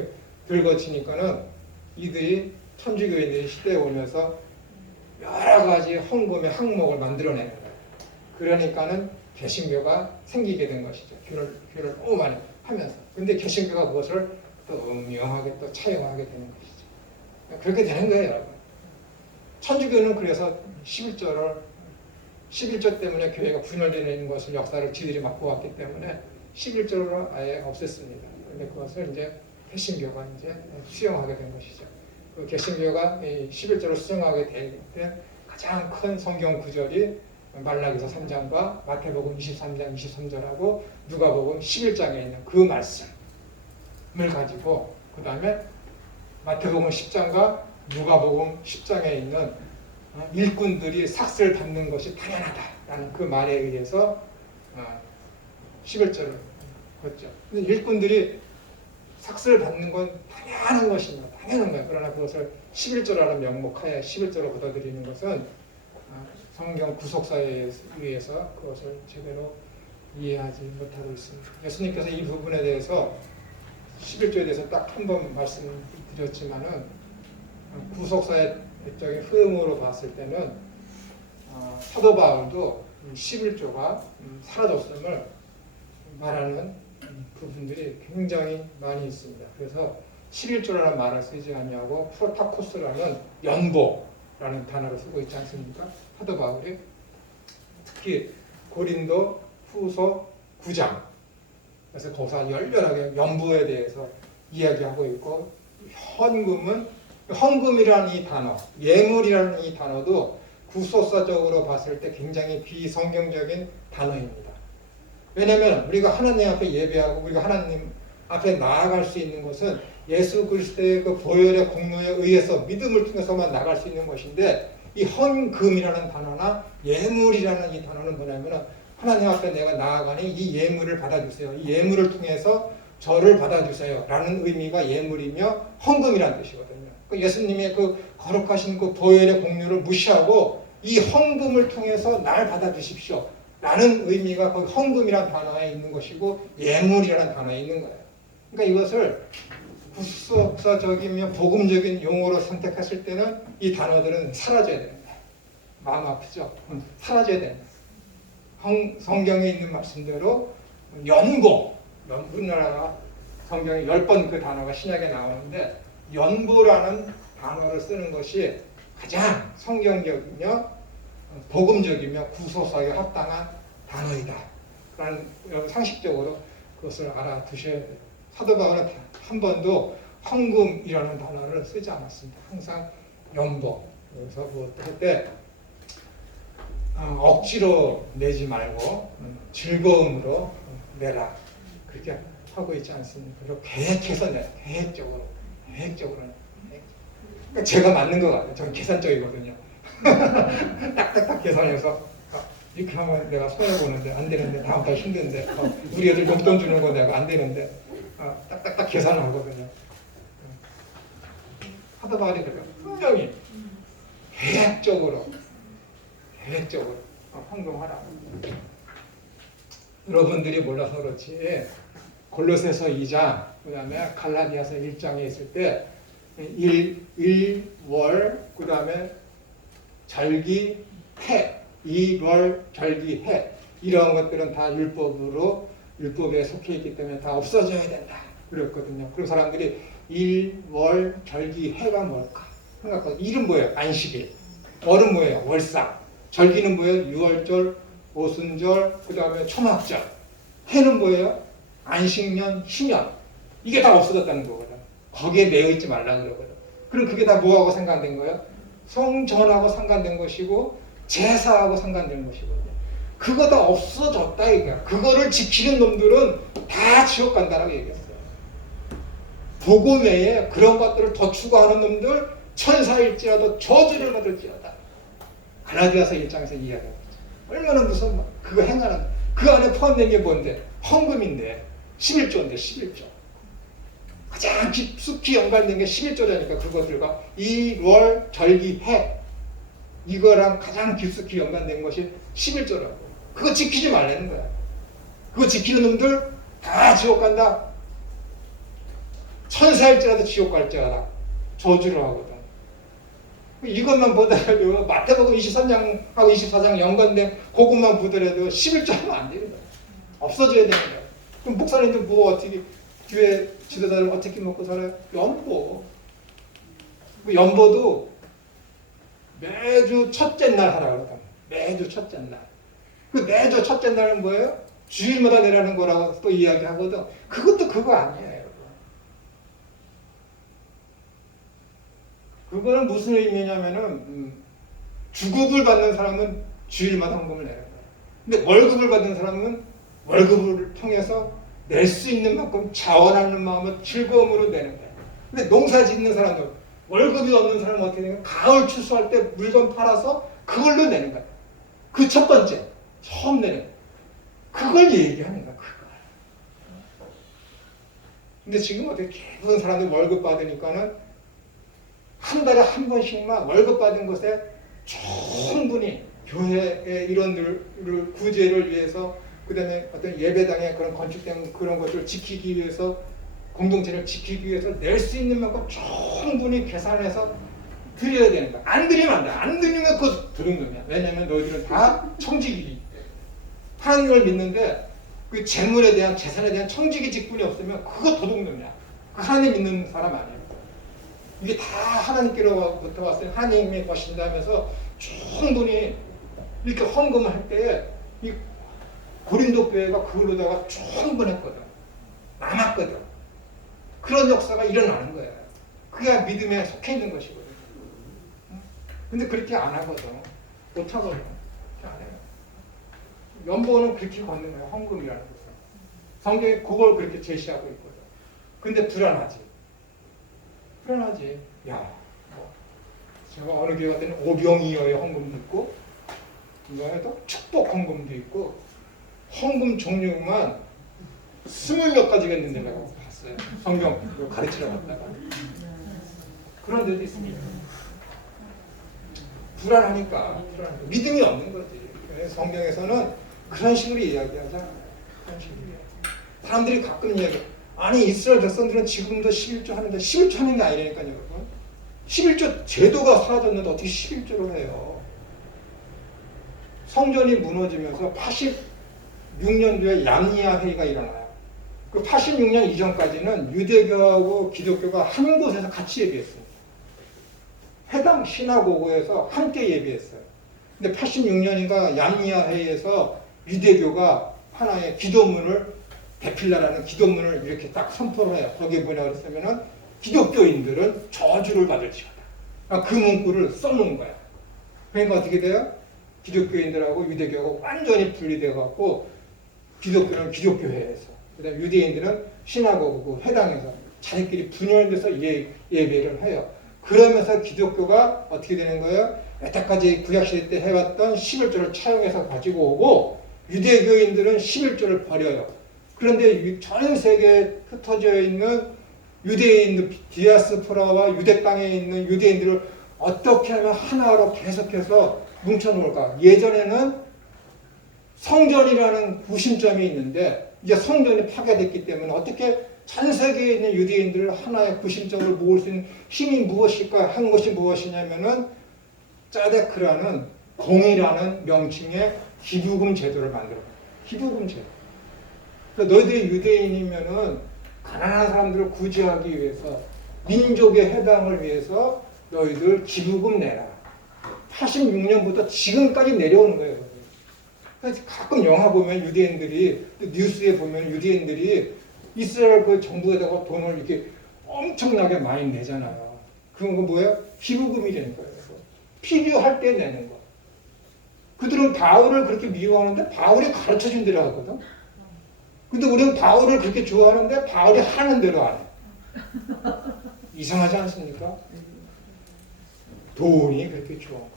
긁어지니까는 이들이 천주교인들이 시대에 오면서 여러 가지 헌금의 항목을 만들어내는 거예요. 그러니까는 개신교가 생기게 된 것이죠. 교를 너무 많이 하면서. 근데 개신교가 그것을 또 음흉하게 또 차용하게 되는 것이죠. 그렇게 되는 거예요, 여러분. 천주교는 그래서 11조 때문에 교회가 분열되는 것을 역사를 지들이 맡고 왔기 때문에 11조로 아예 없앴습니다. 그런데 그것을 이제 개신교가 이제 수용하게 된 것이죠. 그 개신교가 11조를 수용하게 될 때 가장 큰 성경 구절이 말라기서 3장과 마태복음 23장 23절하고 누가복음 11장에 있는 그 말씀을 가지고 그 다음에 마태복음 10장과 누가복음 10장에 있는 일꾼들이 삭슬 받는 것이 당연하다라는 그 말에 의해서 11절을 걷죠. 일꾼들이 삭슬 받는 건 당연한 것입니다. 당연한 거예요. 그러나 그것을 11조라는 명목하에 11조로 걷어들이는 것은 성경 구속사에 의해서 그것을 제대로 이해하지 못하고 있습니다. 예수님께서 이 부분에 대해서 11조에 대해서 딱 한 번 말씀드렸지만은 구속사회적인 흐름으로 봤을 때는 사도 바울도 11조가 사라졌음을 말하는 부분들이 굉장히 많이 있습니다. 그래서 11조라는 말을 쓰지 않냐고 프로타코스라는 연보라는 단어를 쓰고 있지 않습니까? 사도 바울이 특히 고린도 후서 9장 그래서 거기서 열렬하게 연보에 대해서 이야기하고 있고 헌금이라는 이 단어, 예물이라는 이 단어도 구속사적으로 봤을 때 굉장히 비성경적인 단어입니다. 왜냐하면 우리가 하나님 앞에 예배하고 우리가 하나님 앞에 나아갈 수 있는 것은 예수 그리스도의 그 보혈의 공로에 의해서 믿음을 통해서만 나갈 수 있는 것인데 이 헌금이라는 단어나 예물이라는 이 단어는 뭐냐면 하나님 앞에 내가 나아가니 이 예물을 받아주세요. 이 예물을 통해서 저를 받아주세요. 라는 의미가 예물이며 헌금이라는 뜻이거든요. 예수님의 그 거룩하신 그 보혈의 공로를 무시하고 이 헌금을 통해서 날 받아주십시오. 라는 의미가 그 헌금이라는 단어에 있는 것이고 예물이라는 단어에 있는 거예요. 그러니까 이것을 구속사적이며 복음적인 용어로 선택했을 때는 이 단어들은 사라져야 됩니다. 마음 아프죠? 사라져야 됩니다. 성경에 있는 말씀대로 연보, 우리나라가 성경에 10번 그 단어가 신약에 나오는데 연보라는 단어를 쓰는 것이 가장 성경적이며 복음적이며 구속사에 합당한 단어이다. 라는 상식적으로 그것을 알아두셔야 돼요. 사도 바울은 한 번도 헌금이라는 단어를 쓰지 않았습니다. 항상 연보. 그래서 무엇할 때 억지로 내지 말고 즐거움으로 내라. 그렇게 하고 있지 않습니까? 그리고 계획해서 내라. 계획적으로. 그러니까 제가 맞는 것 같아요. 저는 계산적이거든요. 딱딱딱 계산해서 이렇게 하면 내가 손해보는데 안 되는데 다음 달 힘든데 우리 애들 용돈 주는 거 내가 안 되는데 딱딱딱 계산을 하거든요. 하다 말이 그래요. 분명히 계획적으로 헌금하라. 여러분들이 몰라서 그렇지 골로새서 2장 그 다음에 갈라디아서 1장에 있을 때 1월 그 다음에 절기 해 2월 절기 해 이러한 것들은 다 율법에 속해 있기 때문에 다 없어져야 된다 그랬거든요. 그리고 사람들이 1월 절기 해가 뭘까 생각하고 일은 뭐예요? 안식일. 월은 뭐예요? 월상. 절기는 뭐예요? 유월절, 오순절, 그 다음에 초막절. 해는 뭐예요? 안식년, 휴년. 이게 다 없어졌다는 거거든. 거기에 매여 있지 말라 그러거든. 그럼 그게 다 뭐하고 상관된 거예요? 성전하고 상관된 것이고 제사하고 상관된 것이거든요. 그거 다 없어졌다 이거야. 그거를 지키는 놈들은 다 지옥 간다라고 얘기했어요. 복음 외에 그런 것들을 더 추구하는 놈들 천사일지라도 저주를 받을지어다. 갈라디아서 1장에서 이야기하고 있죠. 얼마나 무슨 그거 행하는 그 안에 포함된 게 뭔데? 헌금인데 11조인데 11조. 가장 깊숙이 연관된 게 11조라니까 그것들과 2월 절기 해 이거랑 가장 깊숙이 연관된 것이 11조라고. 그거 지키지 말라는 거야. 그거 지키는 놈들 다 지옥 간다. 천사일지라도 지옥 갈지어다. 저주를 하거든. 이것만 보더라도 마태복음 23장하고 24장 연관된 그것만 보더라도 11조 하면 안 되는 거야. 없어져야 되는 거야. 그럼 목사님들 뭐 어떻게 교회 지도자들 어떻게 먹고 살아요? 연보. 그 연보도 매주 첫째 날 하라 그러거든. 매주 첫째 날. 그 매주 첫째 날은 뭐예요? 주일마다 내라는 거라고 또 이야기하거든. 그것도 그거 아니에요, 여러분. 그거는 무슨 의미냐면은 주급을 받는 사람은 주일마다 헌금을 내는 거예요. 근데 월급을 받는 사람은 월급을 통해서 낼 수 있는 만큼 자원하는 마음을 즐거움으로 내는 거예요. 근데 농사 짓는 사람은 월급이 없는 사람은 어떻게 되냐? 가을 추수할 때 물건 팔아서 그걸로 내는 거예요. 그 첫 번째, 처음 내는 거예요. 그걸 얘기하는 거야, 그걸. 근데 지금 어떻게 대부분 사람들 월급 받으니까는 한 달에 한 번씩만 월급 받은 것에 충분히 교회의 이론들을 구제를 위해서 그 다음에 어떤 예배당의 그런 건축된 그런 것을 지키기 위해서 공동체를 지키기 위해서 낼 수 있는 만큼 충분히 계산해서 드려야 되는 거야. 안 드리면 안 돼. 안 드리면 그거 도둑놈이야. 왜냐면 너희들은 다 청지기이기 때문에. 하나님을 믿는데 그 재물에 대한 재산에 대한 청지기 직분이 없으면 그거 도둑놈이야. 그 하나님 믿는 사람 아니야. 이게 다 하나님께로부터 왔어요. 하나님이 거신다면서 충분히 이렇게 헌금을 할 때에 이 고린도 교회가 그걸로다가 충분했거든. 남았거든. 그런 역사가 일어나는 거예요. 그게 믿음에 속해 있는 것이거든. 근데 그렇게 안 하거든. 못 하거든. 안 해요. 연보는 그렇게 걷는 거예요. 헌금이라는 것은. 성경에 그걸 그렇게 제시하고 있거든. 근데 불안하지. 불안하지. 야, 뭐, 제가 어느 교회 갔더니 오병이어의 헌금도 있고, 이거에도 축복 헌금도 있고, 헌금 종류만 20몇 가지가 있는 데가 봤어요. 성경 가르치러 갔다가. 그런 데도 있습니다. 불안하니까. 믿음이 없는 거지. 성경에서는 그런 식으로 이야기하잖아. 그런 식으로 이야기. 사람들이 가끔 이야기해. 아니 이스라엘 백성들은 지금도 11조 하는데 11조 하는 게 아니라니까요, 여러분. 11조 제도가 사라졌는데 어떻게 11조를 해요? 성전이 무너지면서 86년도에 얌니아 회의가 일어나요. 그 86년 이전까지는 유대교하고 기독교가 한 곳에서 같이 예배했습니다. 해당 시나고그에서 함께 예배했어요. 근데 86년인가 얌니아 회의에서 유대교가 하나의 기도문을 베필라라는 기도문을 이렇게 딱 선포를 해요. 거기에 뭐냐고 그랬으면은 기독교인들은 저주를 받을지어다. 그 문구를 써놓은 거야. 그러니까 어떻게 돼요? 기독교인들하고 유대교하고 완전히 분리되어 갖고 기독교는 기독교회에서, 그다음 유대인들은 시나고그 회당에서 자기끼리 분열돼서 예배를 해요. 그러면서 기독교가 어떻게 되는 거예요? 여태까지 구약시대 때 해왔던 11조를 차용해서 가지고 오고 유대교인들은 11조를 버려요. 그런데 전 세계에 흩어져 있는 유대인들, 디아스포라와 유대 땅에 있는 유대인들을 어떻게 하면 하나로 계속해서 뭉쳐놓을까? 예전에는 성전이라는 구심점이 있는데 이제 성전이 파괴됐기 때문에 어떻게 전 세계에 있는 유대인들을 하나의 구심점을 모을 수 있는 힘이 무엇일까 한 것이 무엇이냐면은 짜데크라는 공이라는 명칭의 기부금 제도를 만들어요. 기부금 제도. 그러니까 너희들이 유대인이면은 가난한 사람들을 구제하기 위해서 민족의 해방을 위해서 너희들 기부금 내라. 86년부터 지금까지 내려오는 거예요. 가끔 영화 보면 유대인들이 뉴스에 보면 유대인들이 이스라엘 그 정부에다가 돈을 이렇게 엄청나게 많이 내잖아요. 그건 거 뭐예요? 기부금이 되는 거예요. 필요할 때 내는 거. 그들은 바울을 그렇게 미워하는데 바울이 가르쳐준 대로 하거든. 근데 우리는 바울을 그렇게 좋아하는데 바울이 하는 대로 안 해. 이상하지 않습니까? 돈이 그렇게 좋은 거야.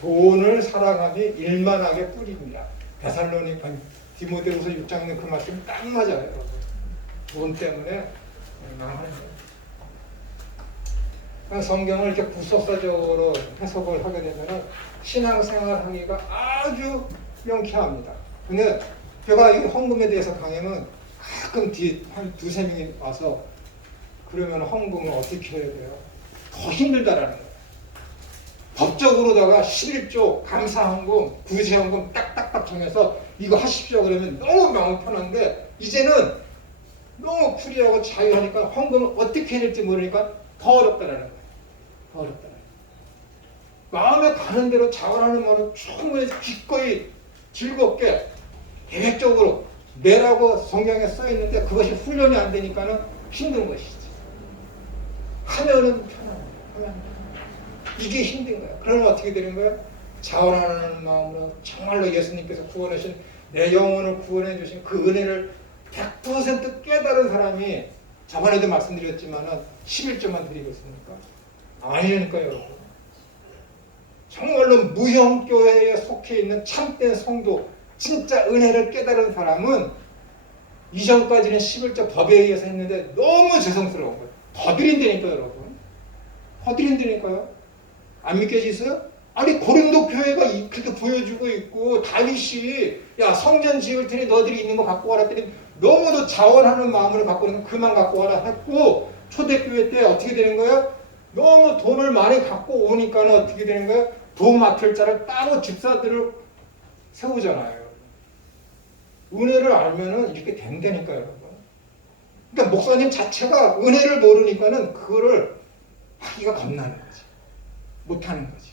돈을 사랑하니 일만하게 뿌립니다. 데살로니가 디모데후서 6장에 그 말씀 딱 맞아요, 여러분. 돈 때문에 망하는 거예요. 성경을 이렇게 구속사적으로 해석을 하게 되면 신앙생활 하기가 아주 명쾌합니다. 근데 제가 이 헌금에 대해서 강의는 가끔 뒤에 한 두세 명이 와서 그러면 헌금을 어떻게 해야 돼요? 더 힘들다라는 거예요. 법적으로다가 11조 감사헌금, 구제헌금 딱딱딱 정해서 이거 하십시오 그러면 너무 마음 편한데 이제는 너무 프리하고 자유하니까 헌금을 어떻게 해야 될지 모르니까 더 어렵다라는 거예요. 더 어렵다라는 거예요. 마음에 가는 대로 자원하는 말은 충분히 기꺼이 즐겁게 계획적으로 내라고 성경에 써 있는데 그것이 훈련이 안 되니까는 힘든 것이지. 하면은 편안해요. 이게 힘든 거야. 그러면 어떻게 되는 거야? 자원하는 마음으로 정말로 예수님께서 구원하신 내 영혼을 구원해 주신 그 은혜를 100% 깨달은 사람이 저번에도 말씀드렸지만은 11조만 드리겠습니까? 아니라니까요, 여러분. 정말로 무형교회에 속해 있는 참된 성도, 진짜 은혜를 깨달은 사람은 이전까지는 11조 법에 의해서 했는데 너무 죄송스러운 거예요. 더 드린다니까요, 여러분. 더 드린다니까요. 안 믿겨지세요? 아니 고린도 교회가 그렇게 보여주고 있고 다윗이 야 성전 지을 테니 너희들이 있는 거 갖고 와라 했더니 너무도 자원하는 마음을 갖고 있는 그만 갖고 와라 했고 초대교회 때 어떻게 되는 거예요? 너무 돈을 많이 갖고 오니까는 어떻게 되는 거예요? 돈 맡을 자를 따로 집사들을 세우잖아요. 은혜를 알면은 이렇게 된다니까요, 여러분. 그러니까 목사님 자체가 은혜를 모르니까는 그거를 하기가 겁나는 거지. 못하는 거지.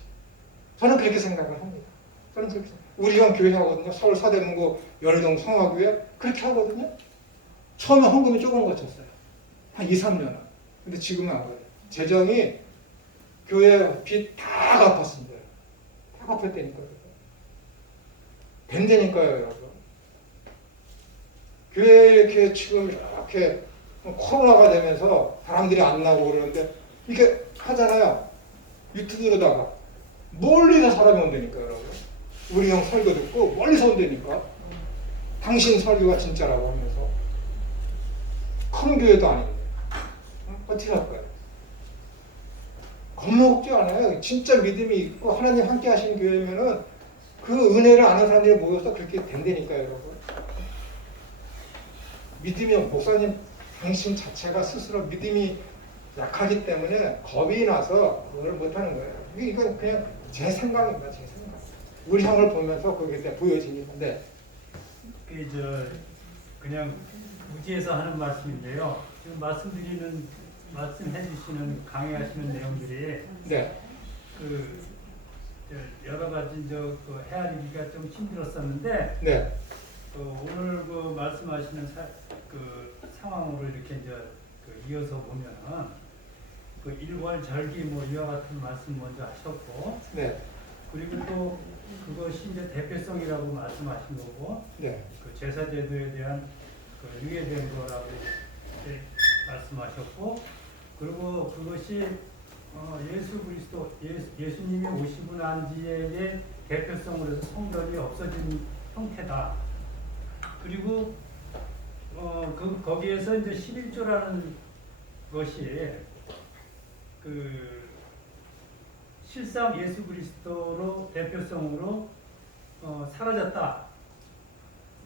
저는 그렇게 생각을 합니다. 저는 그렇게 우리 형 교회 하거든요. 서울 서대문구 연희동 성화교회 그렇게 하거든요. 처음에 헌금이 조금 거쳤어요. 한 2, 3년은. 근데 지금은 안 그래요. 재정이 교회 빚 다 갚았습니다. 다 갚았다니까요. 된다니까요, 여러분. 교회에 이렇게 지금 이렇게 코로나가 되면서 사람들이 안 나오고 그러는데 이렇게 하잖아요. 유튜브로다가 멀리서 사람이 온다니까요, 여러분. 우리 형 설교 듣고 멀리서 온다니까. 당신 설교가 진짜라고 하면서. 큰 교회도 아닌데. 어떻게 할까요? 겁먹지 않아요. 진짜 믿음이 있고 하나님 함께 하시는 교회면은 그 은혜를 아는 사람들이 모여서 그렇게 된다니까요, 여러분. 믿음이 목사님 당신 자체가 스스로 믿음이 약하기 때문에 겁이 나서 그걸 못하는 거예요. 이건 그냥 제 생각입니다. 제 생각. 우리 형을 보면서 그게 보여지는데 그냥 무지에서 하는 말씀인데요. 지금 말씀해 주시는 강의하시는 내용들이 네. 여러 가지 그 헤아리기가 좀 힘들었었는데 네. 오늘 그 말씀하시는 그 상황으로 이렇게 이어서 보면은 그 일월절기 뭐 이와 같은 말씀 먼저 하셨고, 네. 그리고 또 그것이 이제 대표성이라고 말씀하신 거고, 네. 그 제사제도에 대한 그 유예된 거라고 이렇게 말씀하셨고, 그리고 그것이 예수 그리스도 예수님이 오시고 난 뒤에 대표성으로 해서 성전이 없어진 형태다. 그리고 거기에서 이제 11조라는 것이 실상 예수 그리스도로 대표성으로 사라졌다.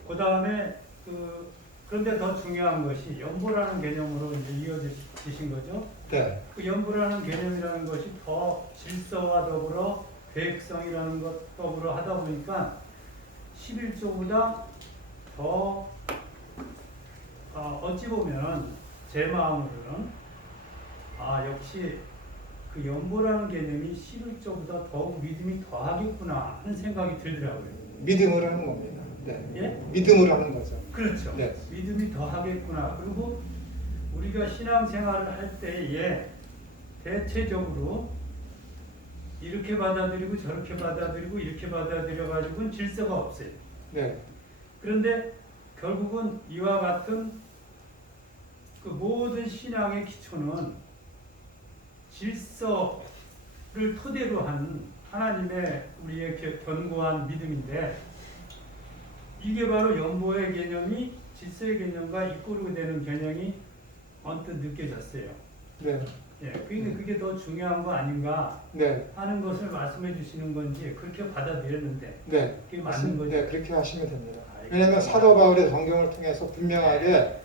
그 다음에 그런데 더 중요한 것이 연보라는 개념으로 이제 이어지신 거죠. 네. 그 연보라는 개념이라는 것이 더 질서와 더불어 계획성이라는 것 더불어 하다 보니까 11조보다 더 어찌 보면 제 마음으로는 역시 그 연보라는 개념이 11조보다 더욱 믿음이 더하겠구나 하는 생각이 들더라고요. 믿음을 하는 겁니다. 네. 예? 믿음을 하는 거죠. 그렇죠. 네. 믿음이 더하겠구나. 그리고 우리가 신앙생활을 할 때에 대체적으로 이렇게 받아들이고 저렇게 받아들이고 이렇게 받아들여가지고는 질서가 없어요. 네. 그런데 결국은 이와 같은 그 모든 신앙의 기초는 질서를 토대로 한 하나님의 우리의 견고한 믿음인데, 이게 바로 연보의 개념이 질서의 개념과 이꼬르게 되는 개념이 언뜻 느껴졌어요. 네. 예, 그러니까 그게 더 중요한 거 아닌가 네. 하는 것을 말씀해 주시는 건지 그렇게 받아들였는데, 네. 그게 맞는 거죠. 네, 그렇게 하시면 됩니다. 왜냐하면 사도 바울의 성경을 통해서 분명하게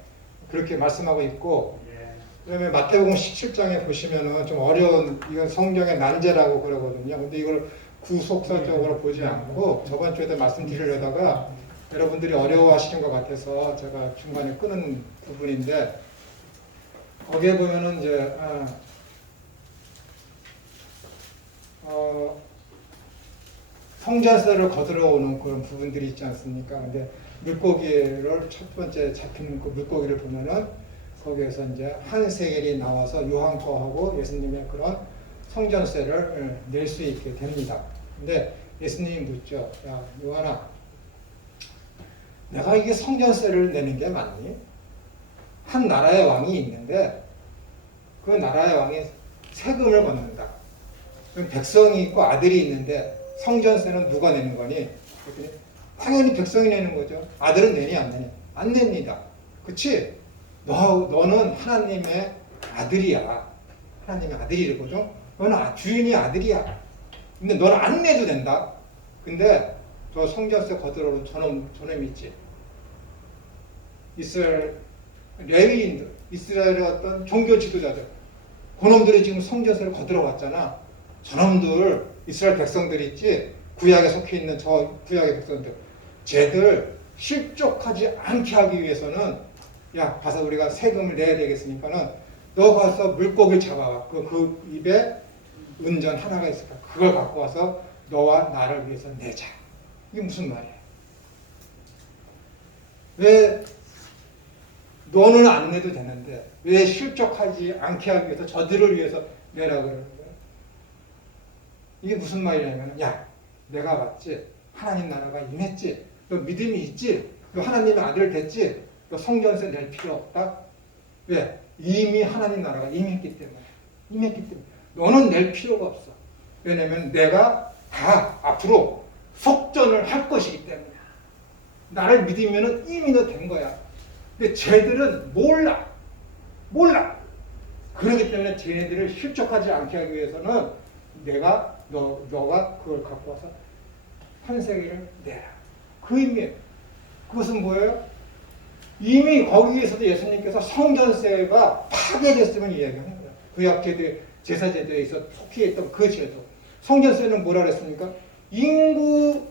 그렇게 말씀하고 있고, 예. 그다음에 마태복음 17장에 보시면은 좀 어려운 이건 성경의 난제라고 그러거든요. 근데 이걸 구속사적으로 보지 않고 저번 주에도 말씀드리려다가 여러분들이 어려워하시는 것 같아서 제가 중간에 끊은 부분인데 거기에 보면은 이제 성전세를 거들어 오는 그런 부분들이 있지 않습니까? 근데 물고기를 첫 번째 잡히는 그 물고기를 보면은 거기에서 이제 한 세겔이 나와서 요한 거하고 예수님의 그런 성전세를 낼 수 있게 됩니다. 근데 예수님이 묻죠. 야, 요한아, 내가 이게 성전세를 내는 게 맞니? 한 나라의 왕이 있는데 그 나라의 왕이 세금을 걷는다. 그럼 백성이 있고 아들이 있는데 성전세는 누가 내는 거니? 그랬더니 당연히 백성이 내는 거죠. 아들은 내니 안 내니? 안 냅니다. 그치? 너는 하나님의 아들이야. 하나님의 아들이거든. 너는 주인이 아들이야. 근데 너는 안 내도 된다. 근데 저 성전세 거들어오는 저놈 있지. 이스라엘 레위인들, 이스라엘의 어떤 종교 지도자들, 그놈들이 지금 성전세를 거들어왔잖아. 저놈들 이스라엘 백성들 있지. 구약에 속해 있는 저 구약의 백성들, 쟤들 실족하지 않게 하기 위해서는 야, 가서 우리가 세금을 내야 되겠으니까는 너 가서 물고기를 잡아와. 그 입에 은전 하나가 있을까? 그걸 갖고 와서 너와 나를 위해서 내자. 이게 무슨 말이야? 왜 너는 안 내도 되는데 왜 실족하지 않게 하기 위해서 저들을 위해서 내라고 그러는 거야? 이게 무슨 말이냐면, 야, 내가 봤지? 하나님 나라가 임했지? 너 믿음이 있지? 너 하나님의 아들 됐지? 너 성전세 낼 필요 없다? 왜? 이미 하나님 나라가 임했기 때문에. 임했기 때문에. 너는 낼 필요가 없어. 왜냐면 내가 다 앞으로 속전을 할 것이기 때문에. 나를 믿으면 이미 너 된 거야. 근데 쟤들은 몰라. 그렇기 때문에 쟤네들을 실족하지 않게 하기 위해서는 너가 그걸 갖고 와서 한 세겔을 내라. 그 의미예요. 그것은 뭐예요? 이미 거기에서도 예수님께서 성전세가 파괴됐음을 이야기하는 거예요. 구약 제사 제도에 있어 속해 있던 그 제도. 성전세는 뭐라 그랬습니까? 인구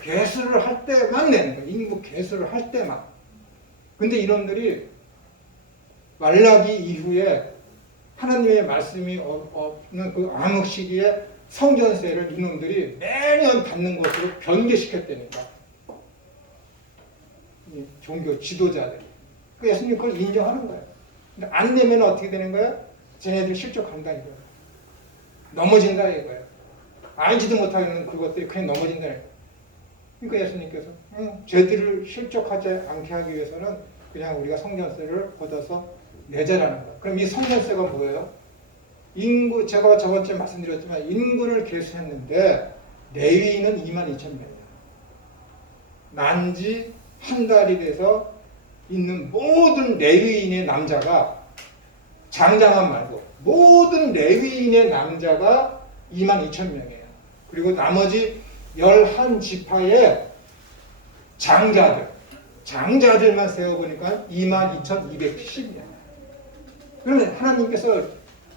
개수를 할 때만 내는 거예요. 인구 개수를 할 때만. 근데 이놈들이 말라기 이후에 하나님의 말씀이 없는 그 암흑 시기에 성전세를 이놈들이 매년 받는 것으로 변개시켰다니까. 이 종교 지도자들. 그 예수님 그걸 인정하는 거예요. 근데 안 내면 어떻게 되는 거예요? 쟤네들이 실족한다 이거예요. 넘어진다 이거예요. 알지도 못하는 그것들이 그냥 넘어진다 이거예요. 그러니까 예수님께서 쟤들을 실족하지 않게 하기 위해서는 그냥 우리가 성전세를 걷어서 내자라는 거예요. 그럼 이 성전세가 뭐예요? 인구, 제가 저번주에 말씀드렸지만 인구를 계수했는데 레위인은 22,000명이에요. 난지 한 달이 돼서 있는 모든 레위인의 남자가, 장자만 말고 모든 레위인의 남자가 22,000명이에요. 그리고 나머지 11지파의 장자들만 세어보니까 22,270명. 그러면 하나님께서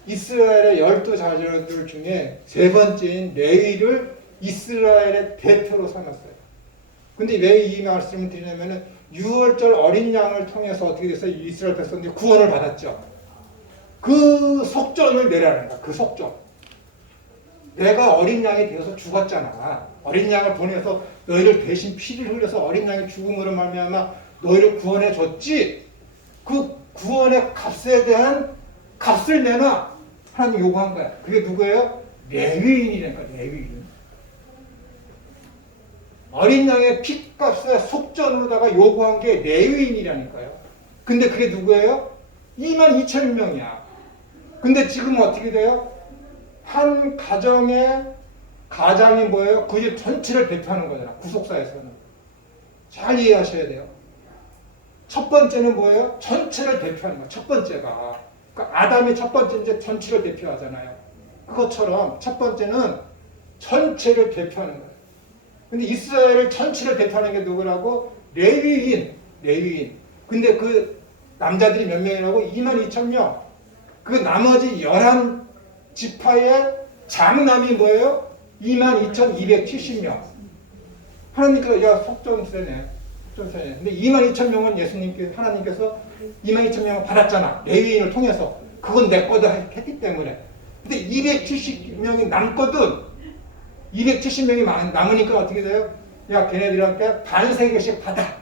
이스라엘의 12자녀들 중에 세 번째인 레위를 이스라엘의 대표로 삼았어요. 근데 왜 이 말씀을 드리냐면은 6월절 어린 양을 통해서 어떻게 됐어요? 이스라엘 백성들이 구원을 받았죠. 그 속전을 내라는 거야. 그 속전. 내가 어린 양이 되어서 죽었잖아. 어린 양을 보내서 너희를 대신 피를 흘려서 어린 양이 죽음으로 말미암아 너희를 구원해 줬지. 그 구원의 값에 대한 값을 내놔. 하나님 요구한 거야. 그게 누구예요? 레위인이라니까. 레위인. 어린 양의 피값의 속전으로다가 요구한 게 레위인이라니까요. 근데 그게 누구예요? 22,000명이야. 근데 지금 어떻게 돼요? 한 가장이 뭐예요? 그 집 전체를 대표하는 거잖아. 구속사에서는. 잘 이해하셔야 돼요. 첫 번째는 뭐예요? 전체를 대표하는 거야. 첫 번째가. 그러니까 아담이 첫 번째 이제 전체를 대표하잖아요. 그것처럼 첫 번째는 전체를 대표하는 거예요. 근데 이스라엘을 전체를 대표하는 게 누구라고? 레위인. 근데 그 남자들이 몇 명이라고? 22,000명. 그 나머지 11지파의 장남이 뭐예요? 22,270명. 하나님께서 야 속전세네. 속전세네. 근데 22,000명은 하나님께서 22,000명을 받았잖아. 레위인을 통해서. 그건 내 거다 했기 때문에. 근데 270명이 남거든. 270명이 남으니까 어떻게 돼요? 야 걔네들한테 반세계씩 받아.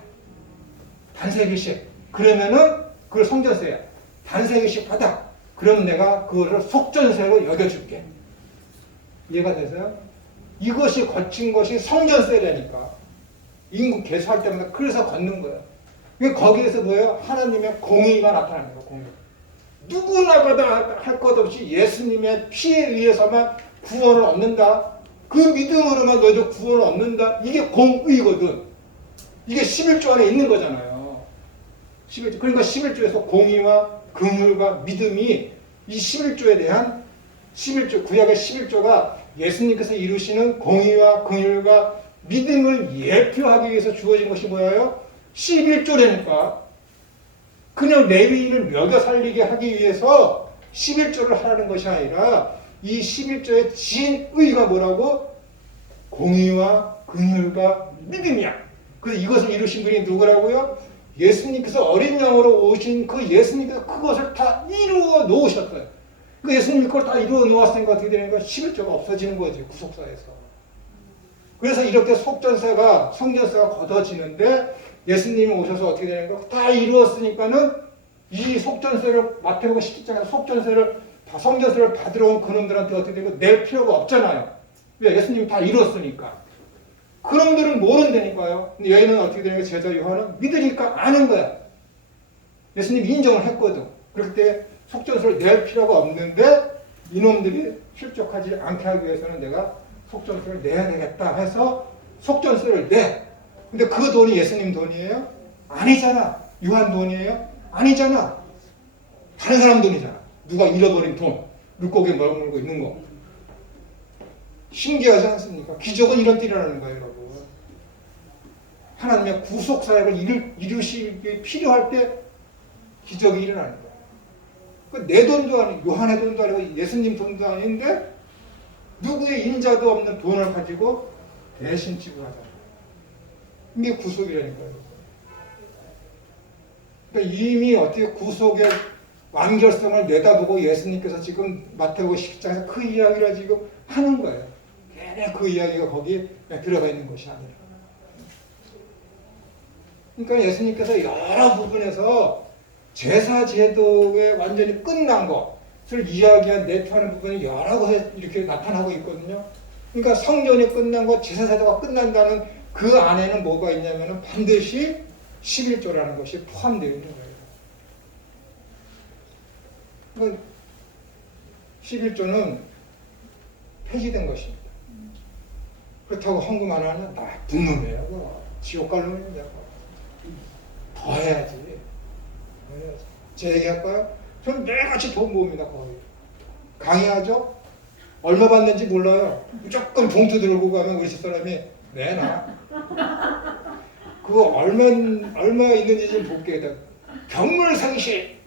반세계씩. 그러면은 그걸 성전세야. 반세계씩 받아. 그럼 내가 그거를 속전세로 여겨줄게. 이해가 되세요? 이것이 거친 것이 성전세라니까. 인구 개수할 때마다 그래서 걷는 거예요. 그러니까 거기에서 뭐예요? 하나님의 공의가 나타나는 거예요. 공의. 누구나가 할 것 없이 예수님의 피에 의해서만 구원을 얻는다. 그 믿음으로만 너희도 구원을 얻는다. 이게 공의거든. 이게 11조 안에 있는 거잖아요. 11조. 그러니까 11조에서 공의와 긍휼과 믿음이 이 11조에 대한 11조, 구약의 11조가 예수님께서 이루시는 공의와 긍휼과 믿음을 예표하기 위해서 주어진 것이 뭐예요? 11조라니까. 그냥 레위인을 먹여 살리게 하기 위해서 11조를 하라는 것이 아니라 이 11조의 진의가 뭐라고? 공의와 긍휼과 믿음이야. 그래서 이것을 이루신 분이 누구라고요? 예수님께서 어린 양으로 오신 그 예수님께서 그것을 다 이루어 놓으셨어요. 그 예수님이 그걸 다 이루어 놓았으니까 어떻게 되는 거야? 11조가 없어지는 거지, 구속사에서. 그래서 이렇게 속전세가, 성전세가 걷어지는데 예수님이 오셔서 어떻게 되는 거야? 다 이루었으니까는 이 속전세를, 마태복음 17장에서 속전세를, 성전세를 받으러 온 그놈들한테 어떻게 되는 거야? 낼 필요가 없잖아요. 왜? 예수님이 다 이루었으니까. 그놈들은 모른다니까요. 근데 얘는 어떻게 되는 거야? 제자 요한은 믿으니까 아는 거야. 예수님 인정을 했거든. 그럴 때 속전세를 낼 필요가 없는데 이놈들이 실족하지 않게 하기 위해서는 내가 속전세를 내야 되겠다 해서 속전세를 내. 근데 그 돈이 예수님 돈이에요? 아니잖아. 요한 돈이에요? 아니잖아. 다른 사람 돈이잖아. 누가 잃어버린 돈. 물고기에 머물고 있는 거. 신기하지 않습니까? 기적은 이런 때 일어나는 거예요, 여러분. 하나님의 구속사역을 이루시기 필요할 때 기적이 일어나는 거예요. 내 돈도 아니고 요한의 돈도 아니고 예수님 돈도 아닌데 누구의 인자도 없는 돈을 가지고 대신 지불하잖아요. 이게 구속이라니까요. 그러니까 이미 어떻게 구속의 완결성을 내다보고 예수님께서 지금 마태복음 10장에서 그 이야기를 지금 하는 거예요. 걔네 그 이야기가 거기에 들어가 있는 것이 아니라. 그러니까 예수님께서 여러 부분에서 제사 제도에 완전히 끝난 것을 이야기한 내포하는 부분이 여러 곳에 이렇게 나타나고 있거든요. 그러니까 성전이 끝난 것, 제사 제도가 끝난다는 그 안에는 뭐가 있냐면 반드시 11조라는 것이 포함되어 있는 거예요. 11조는 폐지된 것입니다. 그렇다고 헌금 안 하면 나쁜 놈이에요. 지옥 갈 놈이야. 더 해야지. 제 얘기할까요? 전 매일같이 돈 모읍니다. 거의. 강의하죠? 얼마 받는지 몰라요. 무조건 봉투 들고 가면 우리 집사람이 내놔. 그거 얼마 있는지 좀 볼게. 경물상시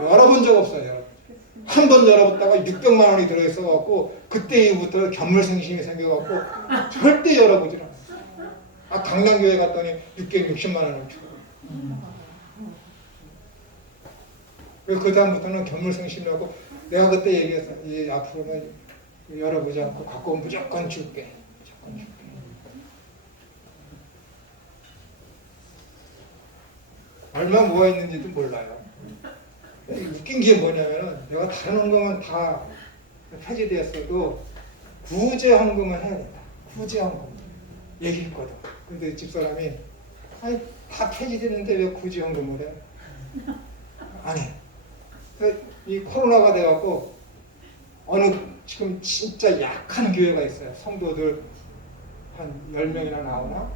열어본 적 없어요. 한 번 열어봤다가 600만 원이 들어있어갖고 그때 이후부터 견물생심이 생겨갖고 절대 열어보질 않아요. 강남교회 갔더니 660만 원을 주고. 그 다음부터는 견물생심이라고 내가 그때 얘기했어. 앞으로는 열어보지 않고 갖고 오면 무조건 줄게. 무조건 줄게. 얼마 뭐가 있는지도 몰라요. 웃긴 게 뭐냐면은 내가 다른 헌금은 다 폐지되었어도 구제 헌금을 해야 된다. 구제 헌금 얘기했거든. 근데 집사람이 아니 다 폐지되는데 왜 구제 헌금을 해? 안 해. 이 코로나가 돼갖고 어느 지금 진짜 약한 교회가 있어요. 성도들 한 10명이나 나오나?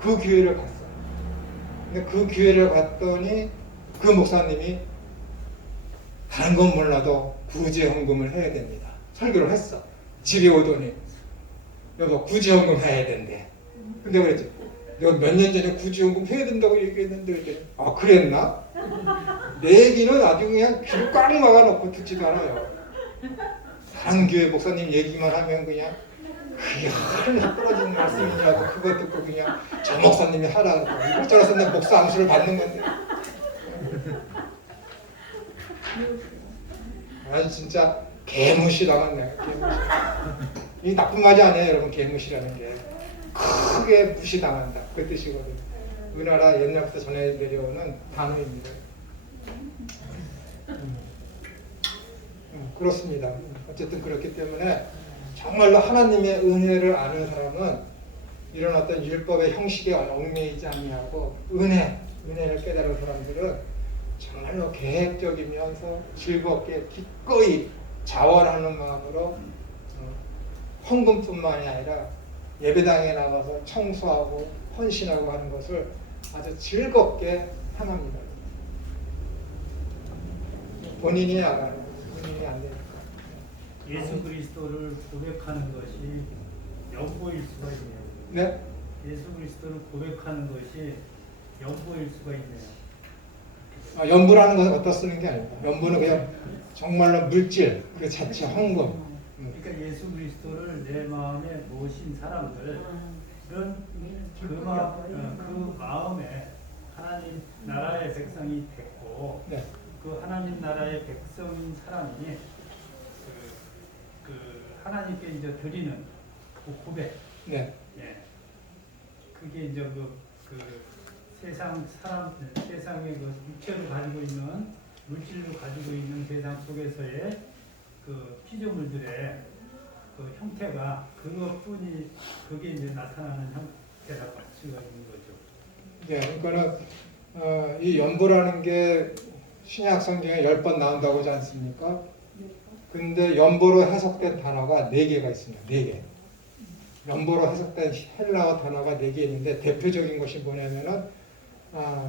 그 교회를 갔어요. 근데 그 교회를 갔더니 그 목사님이 다른 건 몰라도 구제헌금을 해야 됩니다. 설교를 했어. 집에 오더니 여보 구제헌금 해야 된대. 근데 그랬지. 내가 몇 년 전에 구제헌금 해야 된다고 얘기했는데 그랬더니 아 그랬나? 내 얘기는 아주 그냥 귀를 꽉 막아놓고 듣지도 않아요. 다른 교회 목사님 얘기만 하면 그냥 그게 하늘에서 떨어지는 말씀이냐고 그거 듣고 그냥 저 목사님이 하라 그러고 이럴 줄 알았으면 목사 암수를 받는 건데. 아니 진짜 개무시당했네. 개무시. 이 나쁜 말이 아니에요 여러분. 개무시라는 게 크게 무시당한다 그 뜻이거든요. 우리나라 옛날부터 전해 내려오는 단어입니다. 그렇습니다. 어쨌든 그렇기 때문에 정말로 하나님의 은혜를 아는 사람은 이런 어떤 율법의 형식에 얽매이지 아니하고 은혜를 깨달은 사람들은 정말로 계획적이면서 즐겁게 기꺼이 자원하는 마음으로 헌금뿐만이 아니라 예배당에 나가서 청소하고 헌신하고 하는 것을 아주 즐겁게 행합니다. 본인이 알아요. 본인이 안 되니까. 예수 그리스도를 고백하는 것이 연보일 수가 있네요. 네? 예수 그리스도를 고백하는 것이 연보일 수가 있네요. 연부라는 것은 어디다 쓰는 게 아닙니다. 연부는 그냥 정말로 물질 그 자체 헌금. 그러니까 예수 그리스도를 내 마음에 모신 사람들 그런 그 마음에 하나님 나라의 백성이 됐고 네. 그 하나님 나라의 백성인 사람이 그 하나님께 이제 드리는 그 고백, 네. 예, 그게 이제 그 세상의 그 육체를 가지고 있는 물질로 가지고 있는 세상 속에서의 그 피조물들의 그 형태가 그것뿐이 그게 이제 나타나는 형태라고 할 수가 있는 거죠. 네, 그러니까는 이 연보라는 게 신약 성경에 10번 나온다고 하지 않습니까? 근데 연보로 해석된 단어가 4개가 있습니다. 4개. 연보로 해석된 헬라어 단어가 4개 있는데 대표적인 것이 뭐냐면은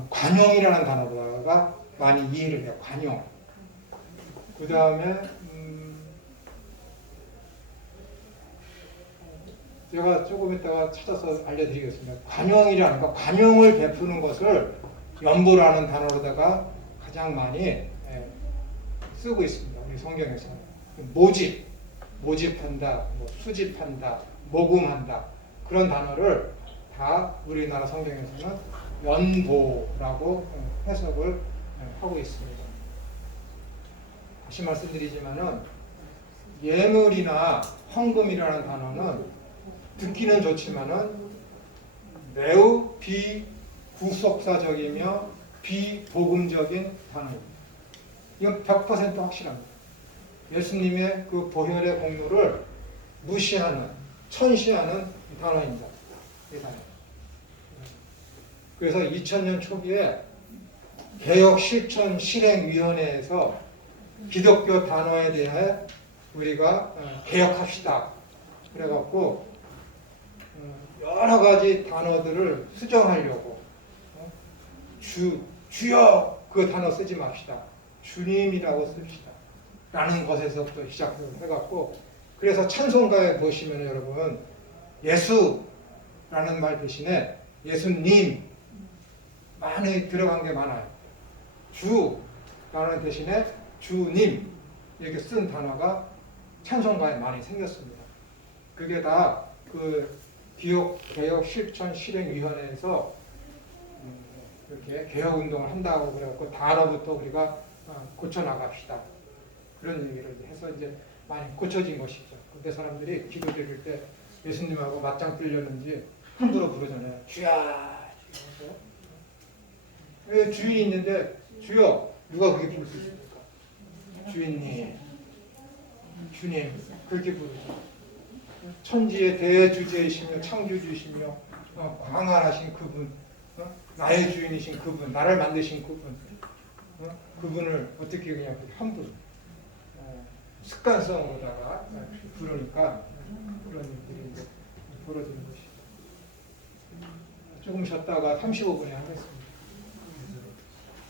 관용이라는 단어가 많이 이해를 해요. 관용. 그 다음에 제가 조금 이따가 찾아서 알려드리겠습니다. 관용이라는 거, 관용을 베푸는 것을 연보라는 단어로다가 가장 많이 쓰고 있습니다. 우리 성경에서. 모집한다, 수집한다, 모금한다 그런 단어를 다 우리나라 성경에서는 연보라고 해석을 하고 있습니다. 다시 말씀드리지만은 예물이나 헌금이라는 단어는 듣기는 좋지만은 매우 비구속사적이며 비복음적인 단어입니다. 이건 100% 확실합니다. 예수님의 그 보혈의 공로를 무시하는, 천시하는 단어입니다. 이 단어. 그래서 2000년 초기에 개혁실천실행위원회에서 기독교 단어에 대해 우리가 개혁합시다. 그래갖고 여러 가지 단어들을 수정하려고 주여 그 단어 쓰지 맙시다. 주님이라고 씁시다. 라는 것에서부터 시작해갖고 그래서 찬송가에 보시면 여러분 예수라는 말 대신에 예수님 많이 들어간 게 많아요. 주라는 대신에 주님 이렇게 쓴 단어가 찬송가에 많이 생겼습니다. 그게 다 그 개혁 실천 실행위원회에서 이렇게 개혁 운동을 한다고 그래갖고 단어부터 우리가 고쳐 나갑시다. 그런 얘기를 해서 이제 많이 고쳐진 것이죠. 근데 사람들이 기도 드릴 때 예수님하고 맞짱 뜨려는지 함부로 부르잖아요. 주야, 왜 주인이 있는데 주여 누가 그렇게 부를 수 있습니까? 주인님, 주님 그렇게 부르죠. 천지의 대주제이시며 창조주이시며 광활하신 그분, 나의 주인이신 그분, 나를 만드신 그분, 그분을 어떻게 그냥 함부로 습관성으로다가 부르니까 그런 일들이 이제 벌어지는 것이죠. 조금 쉬었다가 35분에 하겠습니다.